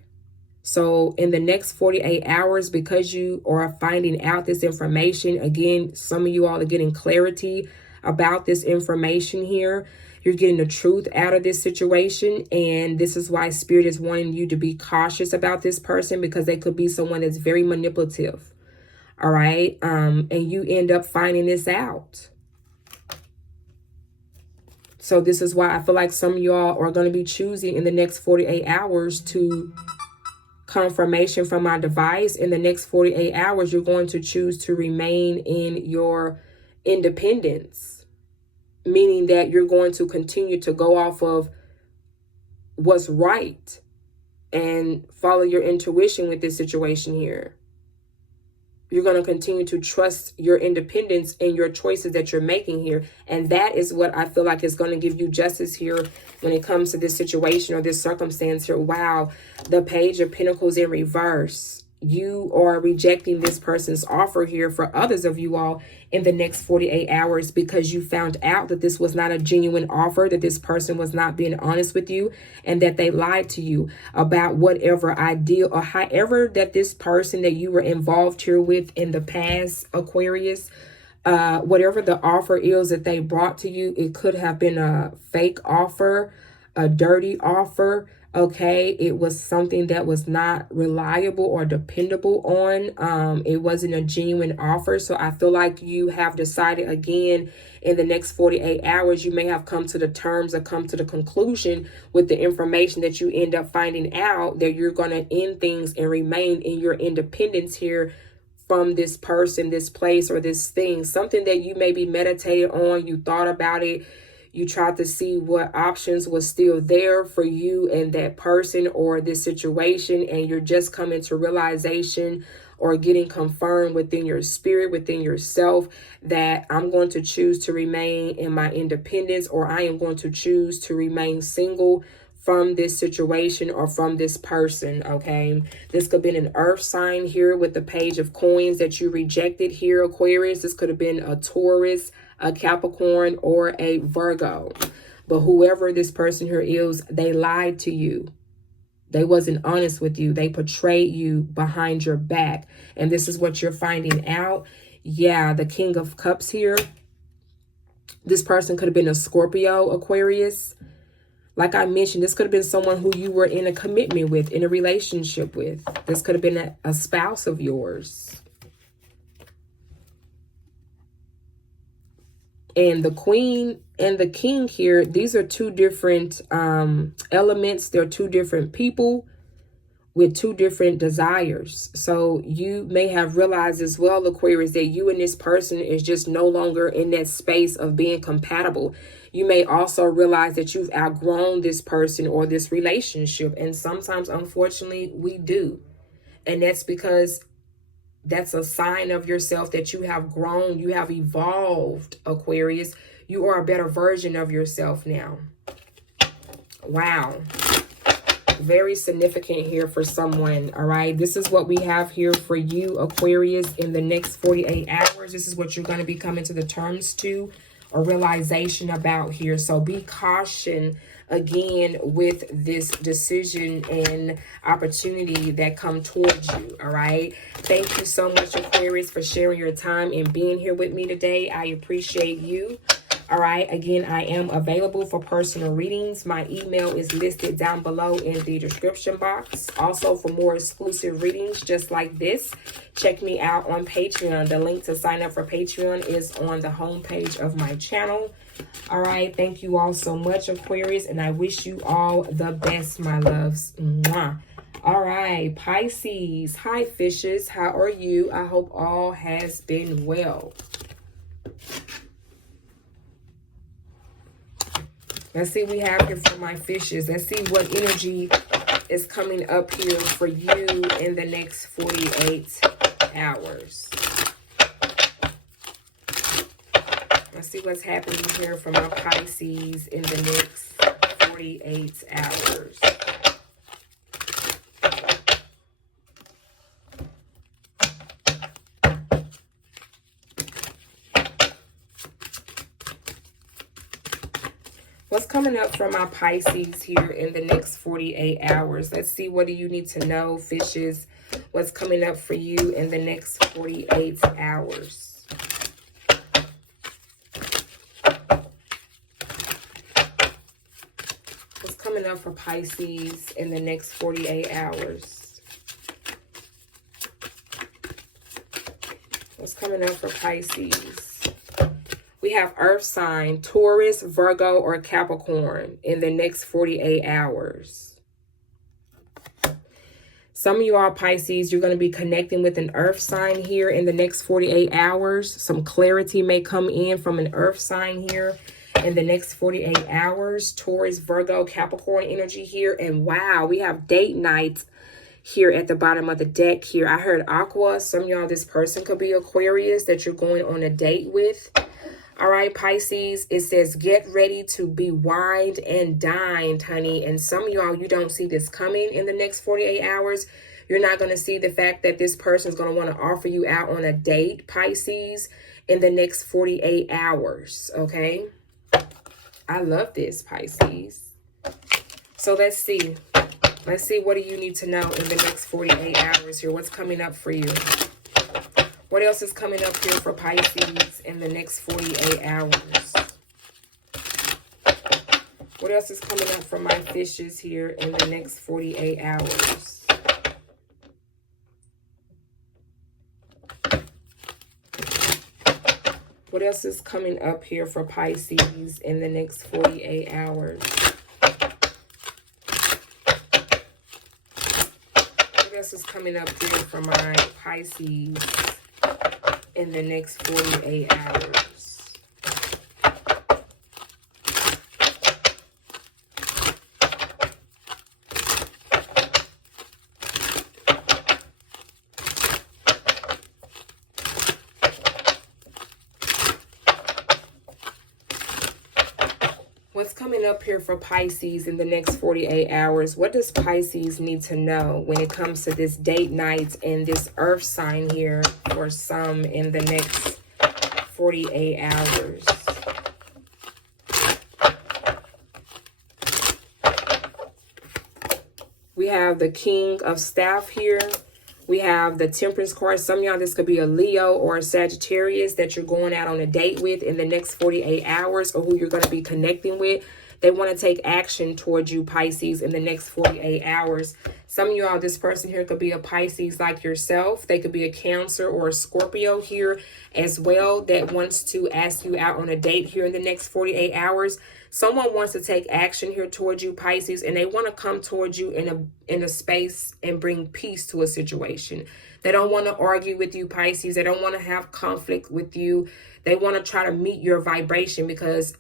So in the next 48 hours, because you are finding out this information, again, some of you all are getting clarity about this information here. You're getting the truth out of this situation. And this is why Spirit is wanting you to be cautious about this person, because they could be someone that's very manipulative. All right. And you end up finding this out. So this is why I feel like some of y'all are going to be choosing in the next 48 hours to confirmation from my device. In the next 48 hours, you're going to choose to remain in your independence, meaning that you're going to continue to go off of what's right and follow your intuition with this situation here. You're going to continue to trust your independence and your choices that you're making here. And that is what I feel like is going to give you justice here when it comes to this situation or this circumstance here. Wow, the Page of Pentacles in reverse. You are rejecting this person's offer here for others of you all in the next 48 hours because you found out that this was not a genuine offer, that this person was not being honest with you, and that they lied to you about whatever ideal or however that this person that you were involved here with in the past, Aquarius, whatever the offer is that they brought to you, it could have been a fake offer, a dirty offer. Okay, it was something that was not reliable or dependable on. It wasn't a genuine offer. So I feel like you have decided again in the next 48 hours, you may have come to the terms or come to the conclusion with the information that you end up finding out that you're going to end things and remain in your independence here from this person, this place, or this thing. Something that you maybe meditated on, you thought about it. You tried to see what options was still there for you and that person or this situation, and you're just coming to realization or getting confirmed within your spirit, within yourself, that I'm going to choose to remain in my independence, or I am going to choose to remain single from this situation or from this person. Okay, this could have been an earth sign here with the Page of Coins that you rejected here, Aquarius. This could have been a Taurus, a Capricorn, or a Virgo. But whoever this person here is, they lied to you. They wasn't honest with you. They portrayed you behind your back. And this is what you're finding out. Yeah, the King of Cups here. This person could have been a Scorpio, Aquarius. Like I mentioned, this could have been someone who you were in a commitment with, in a relationship with. This could have been a spouse of yours. And the Queen and the King here, these are two different elements. They're two different people with two different desires. So you may have realized as well, Aquarius, that you and this person is just no longer in that space of being compatible. You may also realize that you've outgrown this person or this relationship. And sometimes, unfortunately, we do. And that's because that's a sign of yourself that you have grown, you have evolved, Aquarius. You are a better version of yourself now. Wow. Very significant here for someone, all right? This is what we have here for you, Aquarius, in the next 48 hours. This is what you're going to be coming to the terms to or realization about here. So be caution again with this decision and opportunity that come towards you, all right? Thank you so much, Aquarius, for sharing your time and being here with me today. I appreciate you. All right, again, I am available for personal readings. My email is listed down below in the description box. Also, for more exclusive readings just like this, check me out on Patreon. The link to sign up for Patreon is on the homepage of my channel. All right, thank you all so much, Aquarius, and I wish you all the best, my loves. Mwah. All right, Pisces. Hi, fishes. How are you? I hope all has been well. Let's see what we have here for my fishes. Let's see what energy is coming up here for you in the next 48 hours. Let's see what's happening here for my Pisces in the next 48 hours. What's coming up for my Pisces here in the next 48 hours? Let's see, what do you need to know, fishes? What's coming up for you in the next 48 hours? What's coming up for Pisces in the next 48 hours? What's coming up for Pisces? We have Earth sign, Taurus, Virgo, or Capricorn in the next 48 hours. Some of you all Pisces, you're going to be connecting with an Earth sign here in the next 48 hours. Some clarity may come in from an Earth sign here in the next 48 hours. Taurus, Virgo, Capricorn energy here. And wow, we have date night here at the bottom of the deck here. I heard Aqua. Some of y'all, this person could be Aquarius that you're going on a date with. All right, Pisces, it says get ready to be wined and dined, honey. And some of y'all, you don't see this coming in the next 48 hours. You're not going to see the fact that this person is going to want to offer you out on a date, Pisces, in the next 48 hours, okay? I love this, Pisces. So let's see. Let's see, what do you need to know in the next 48 hours here? What's coming up for you? What else is coming up here for Pisces in the next 48 hours? What else is coming up for my fishes here in the next 48 hours? What else is coming up here for Pisces in the next 48 hours? What else is coming up here for my Pisces in the next 48 hours? What's coming up here for Pisces in the next 48 hours? What does Pisces need to know when it comes to this date night and this Earth sign here for some in the next 48 hours? We have the King of Staff here. We have the Temperance card. Some of y'all, this could be a Leo or a Sagittarius that you're going out on a date with in the next 48 hours, or who you're going to be connecting with. They want to take action towards you, Pisces, in the next 48 hours. Some of you all, this person here could be a Pisces like yourself. They could be a Cancer or a Scorpio here as well that wants to ask you out on a date here in the next 48 hours. Someone wants to take action here towards you, Pisces, and they want to come towards you in a space and bring peace to a situation. They don't want to argue with you, Pisces. They don't want to have conflict with you. They want to try to meet your vibration, because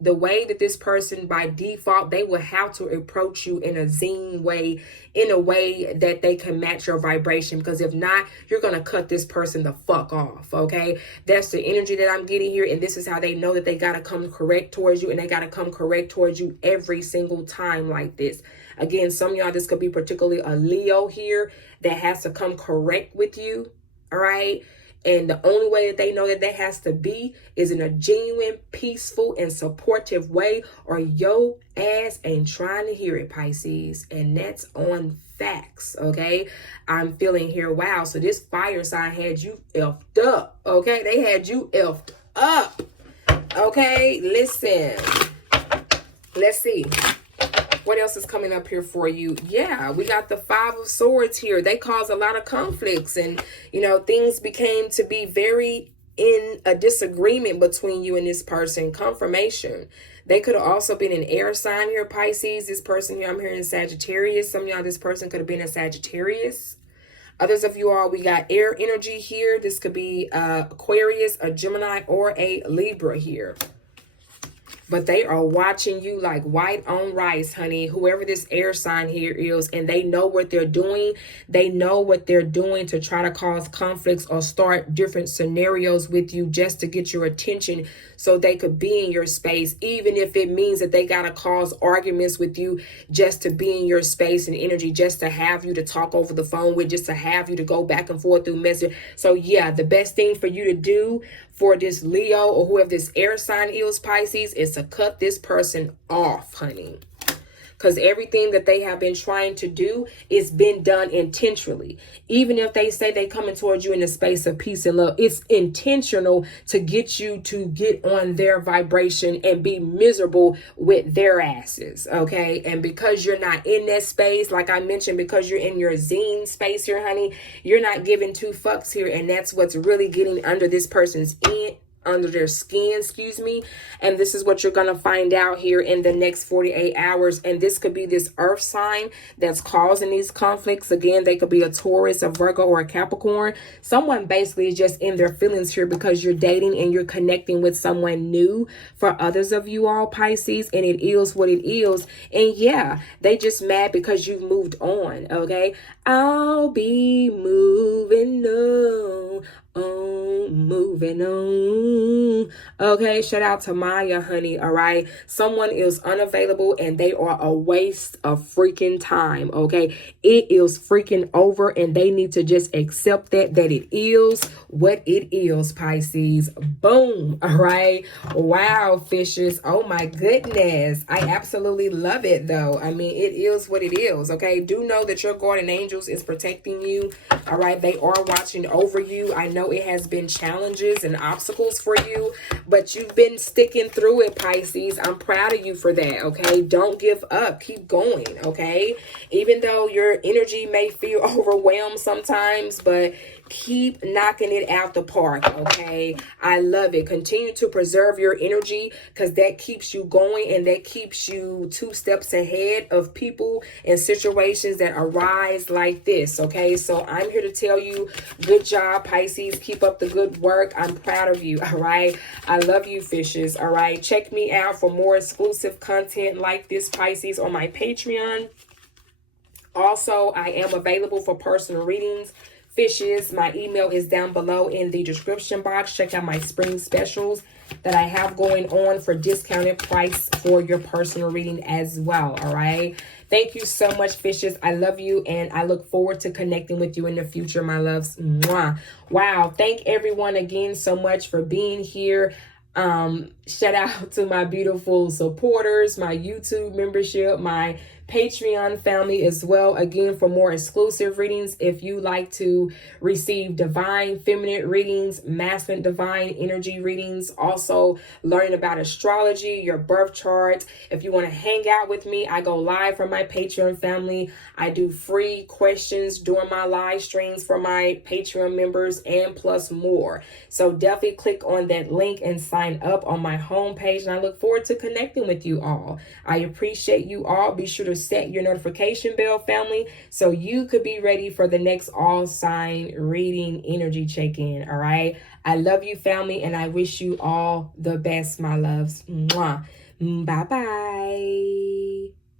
the way that this person, by default, they will have to approach you in a zine way, in a way that they can match your vibration. Because if not, you're going to cut this person the fuck off, okay? That's the energy that I'm getting here. And this is how they know that they got to come correct towards you. And they got to come correct towards you every single time like this. Again, some of y'all, this could be particularly a Leo here that has to come correct with you, all right? And the only way that they know that that has to be is in a genuine, peaceful, and supportive way, or your ass ain't trying to hear it, Pisces. And that's on facts, okay? I'm feeling here, wow, so this fire sign had you effed up, okay? They had you effed up, okay? Listen, let's see. What else is coming up here for you? Yeah, we got the Five of Swords here. They caused a lot of conflicts, and, you know, things became to be very in a disagreement between you and this person. Confirmation. They could have also been an air sign here, Pisces. This person here, I'm hearing Sagittarius. Some of y'all, this person could have been a Sagittarius. Others of you all, we got air energy here. This could be Aquarius, a Gemini, or a Libra here. But they are watching you like white on rice, honey. Whoever this air sign here is, and they know what they're doing. They know what they're doing to try to cause conflicts or start different scenarios with you just to get your attention so they could be in your space, even if it means that they got to cause arguments with you just to be in your space and energy, just to have you to talk over the phone with, just to have you to go back and forth through message. So yeah, the best thing for you to do for this Leo or whoever this air sign is, Pisces, is to cut this person off, honey. Because everything that they have been trying to do is been done intentionally. Even if they say they coming towards you in the space of peace and love, it's intentional to get you to get on their vibration and be miserable with their asses, okay? And because you're not in that space, like I mentioned, because you're in your zine space here, honey, you're not giving two fucks here. And that's what's really getting under this person's under their skin, excuse me. And this is what you're going to find out here in the next 48 hours. And this could be this earth sign that's causing these conflicts. Again, they could be a Taurus, a Virgo, or a Capricorn. Someone basically is just in their feelings here because you're dating and you're connecting with someone new. For others of you all, Pisces, and it is what it is. And yeah, they just mad because you've moved on, okay? I'll be moving on, moving on. Okay, shout out to Maya, honey. All right, someone is unavailable and they are a waste of freaking time. Okay, it is freaking over and they need to just accept that it is what it is, Pisces. Boom. All right, wow, fishes. Oh my goodness, I absolutely love it though. I mean, it is what it is. Okay, do know that your guardian angels is protecting you. All right, they are watching over you. I know it has been challenges and obstacles for you, but you've been sticking through it, Pisces. I'm proud of you for that, okay? Don't give up. Keep going, okay? Even though your energy may feel overwhelmed sometimes, but keep knocking it out the park, okay? I love it. Continue to preserve your energy because that keeps you going and that keeps you 2 steps ahead of people and situations that arise like this, okay? So I'm here to tell you, good job, Pisces. Keep up the good work. I'm proud of you, all right? I love you, fishes, all right? Check me out for more exclusive content like this, Pisces, on my Patreon. Also, I am available for personal readings. Fishes, my email is down below in the description box. Check out my spring specials that I have going on for discounted price for your personal reading as well. All right. Thank you so much, fishes. I love you and I look forward to connecting with you in the future, my loves. Mwah. Wow. Thank everyone again so much for being here. Shout out to my beautiful supporters, my YouTube membership, my Patreon family as well. Again, for more exclusive readings, if you like to receive divine feminine readings, masculine divine energy readings, also learning about astrology, your birth chart. If you want to hang out with me, I go live for my Patreon family. I do free questions during my live streams for my Patreon members and plus more. So definitely click on that link and sign up on my homepage. And I look forward to connecting with you all. I appreciate you all. Be sure to set your notification bell, family, so you could be ready for the next all sign reading energy check-in. All right. I love you, family, and I wish you all the best, my loves. Mwah. Bye-bye.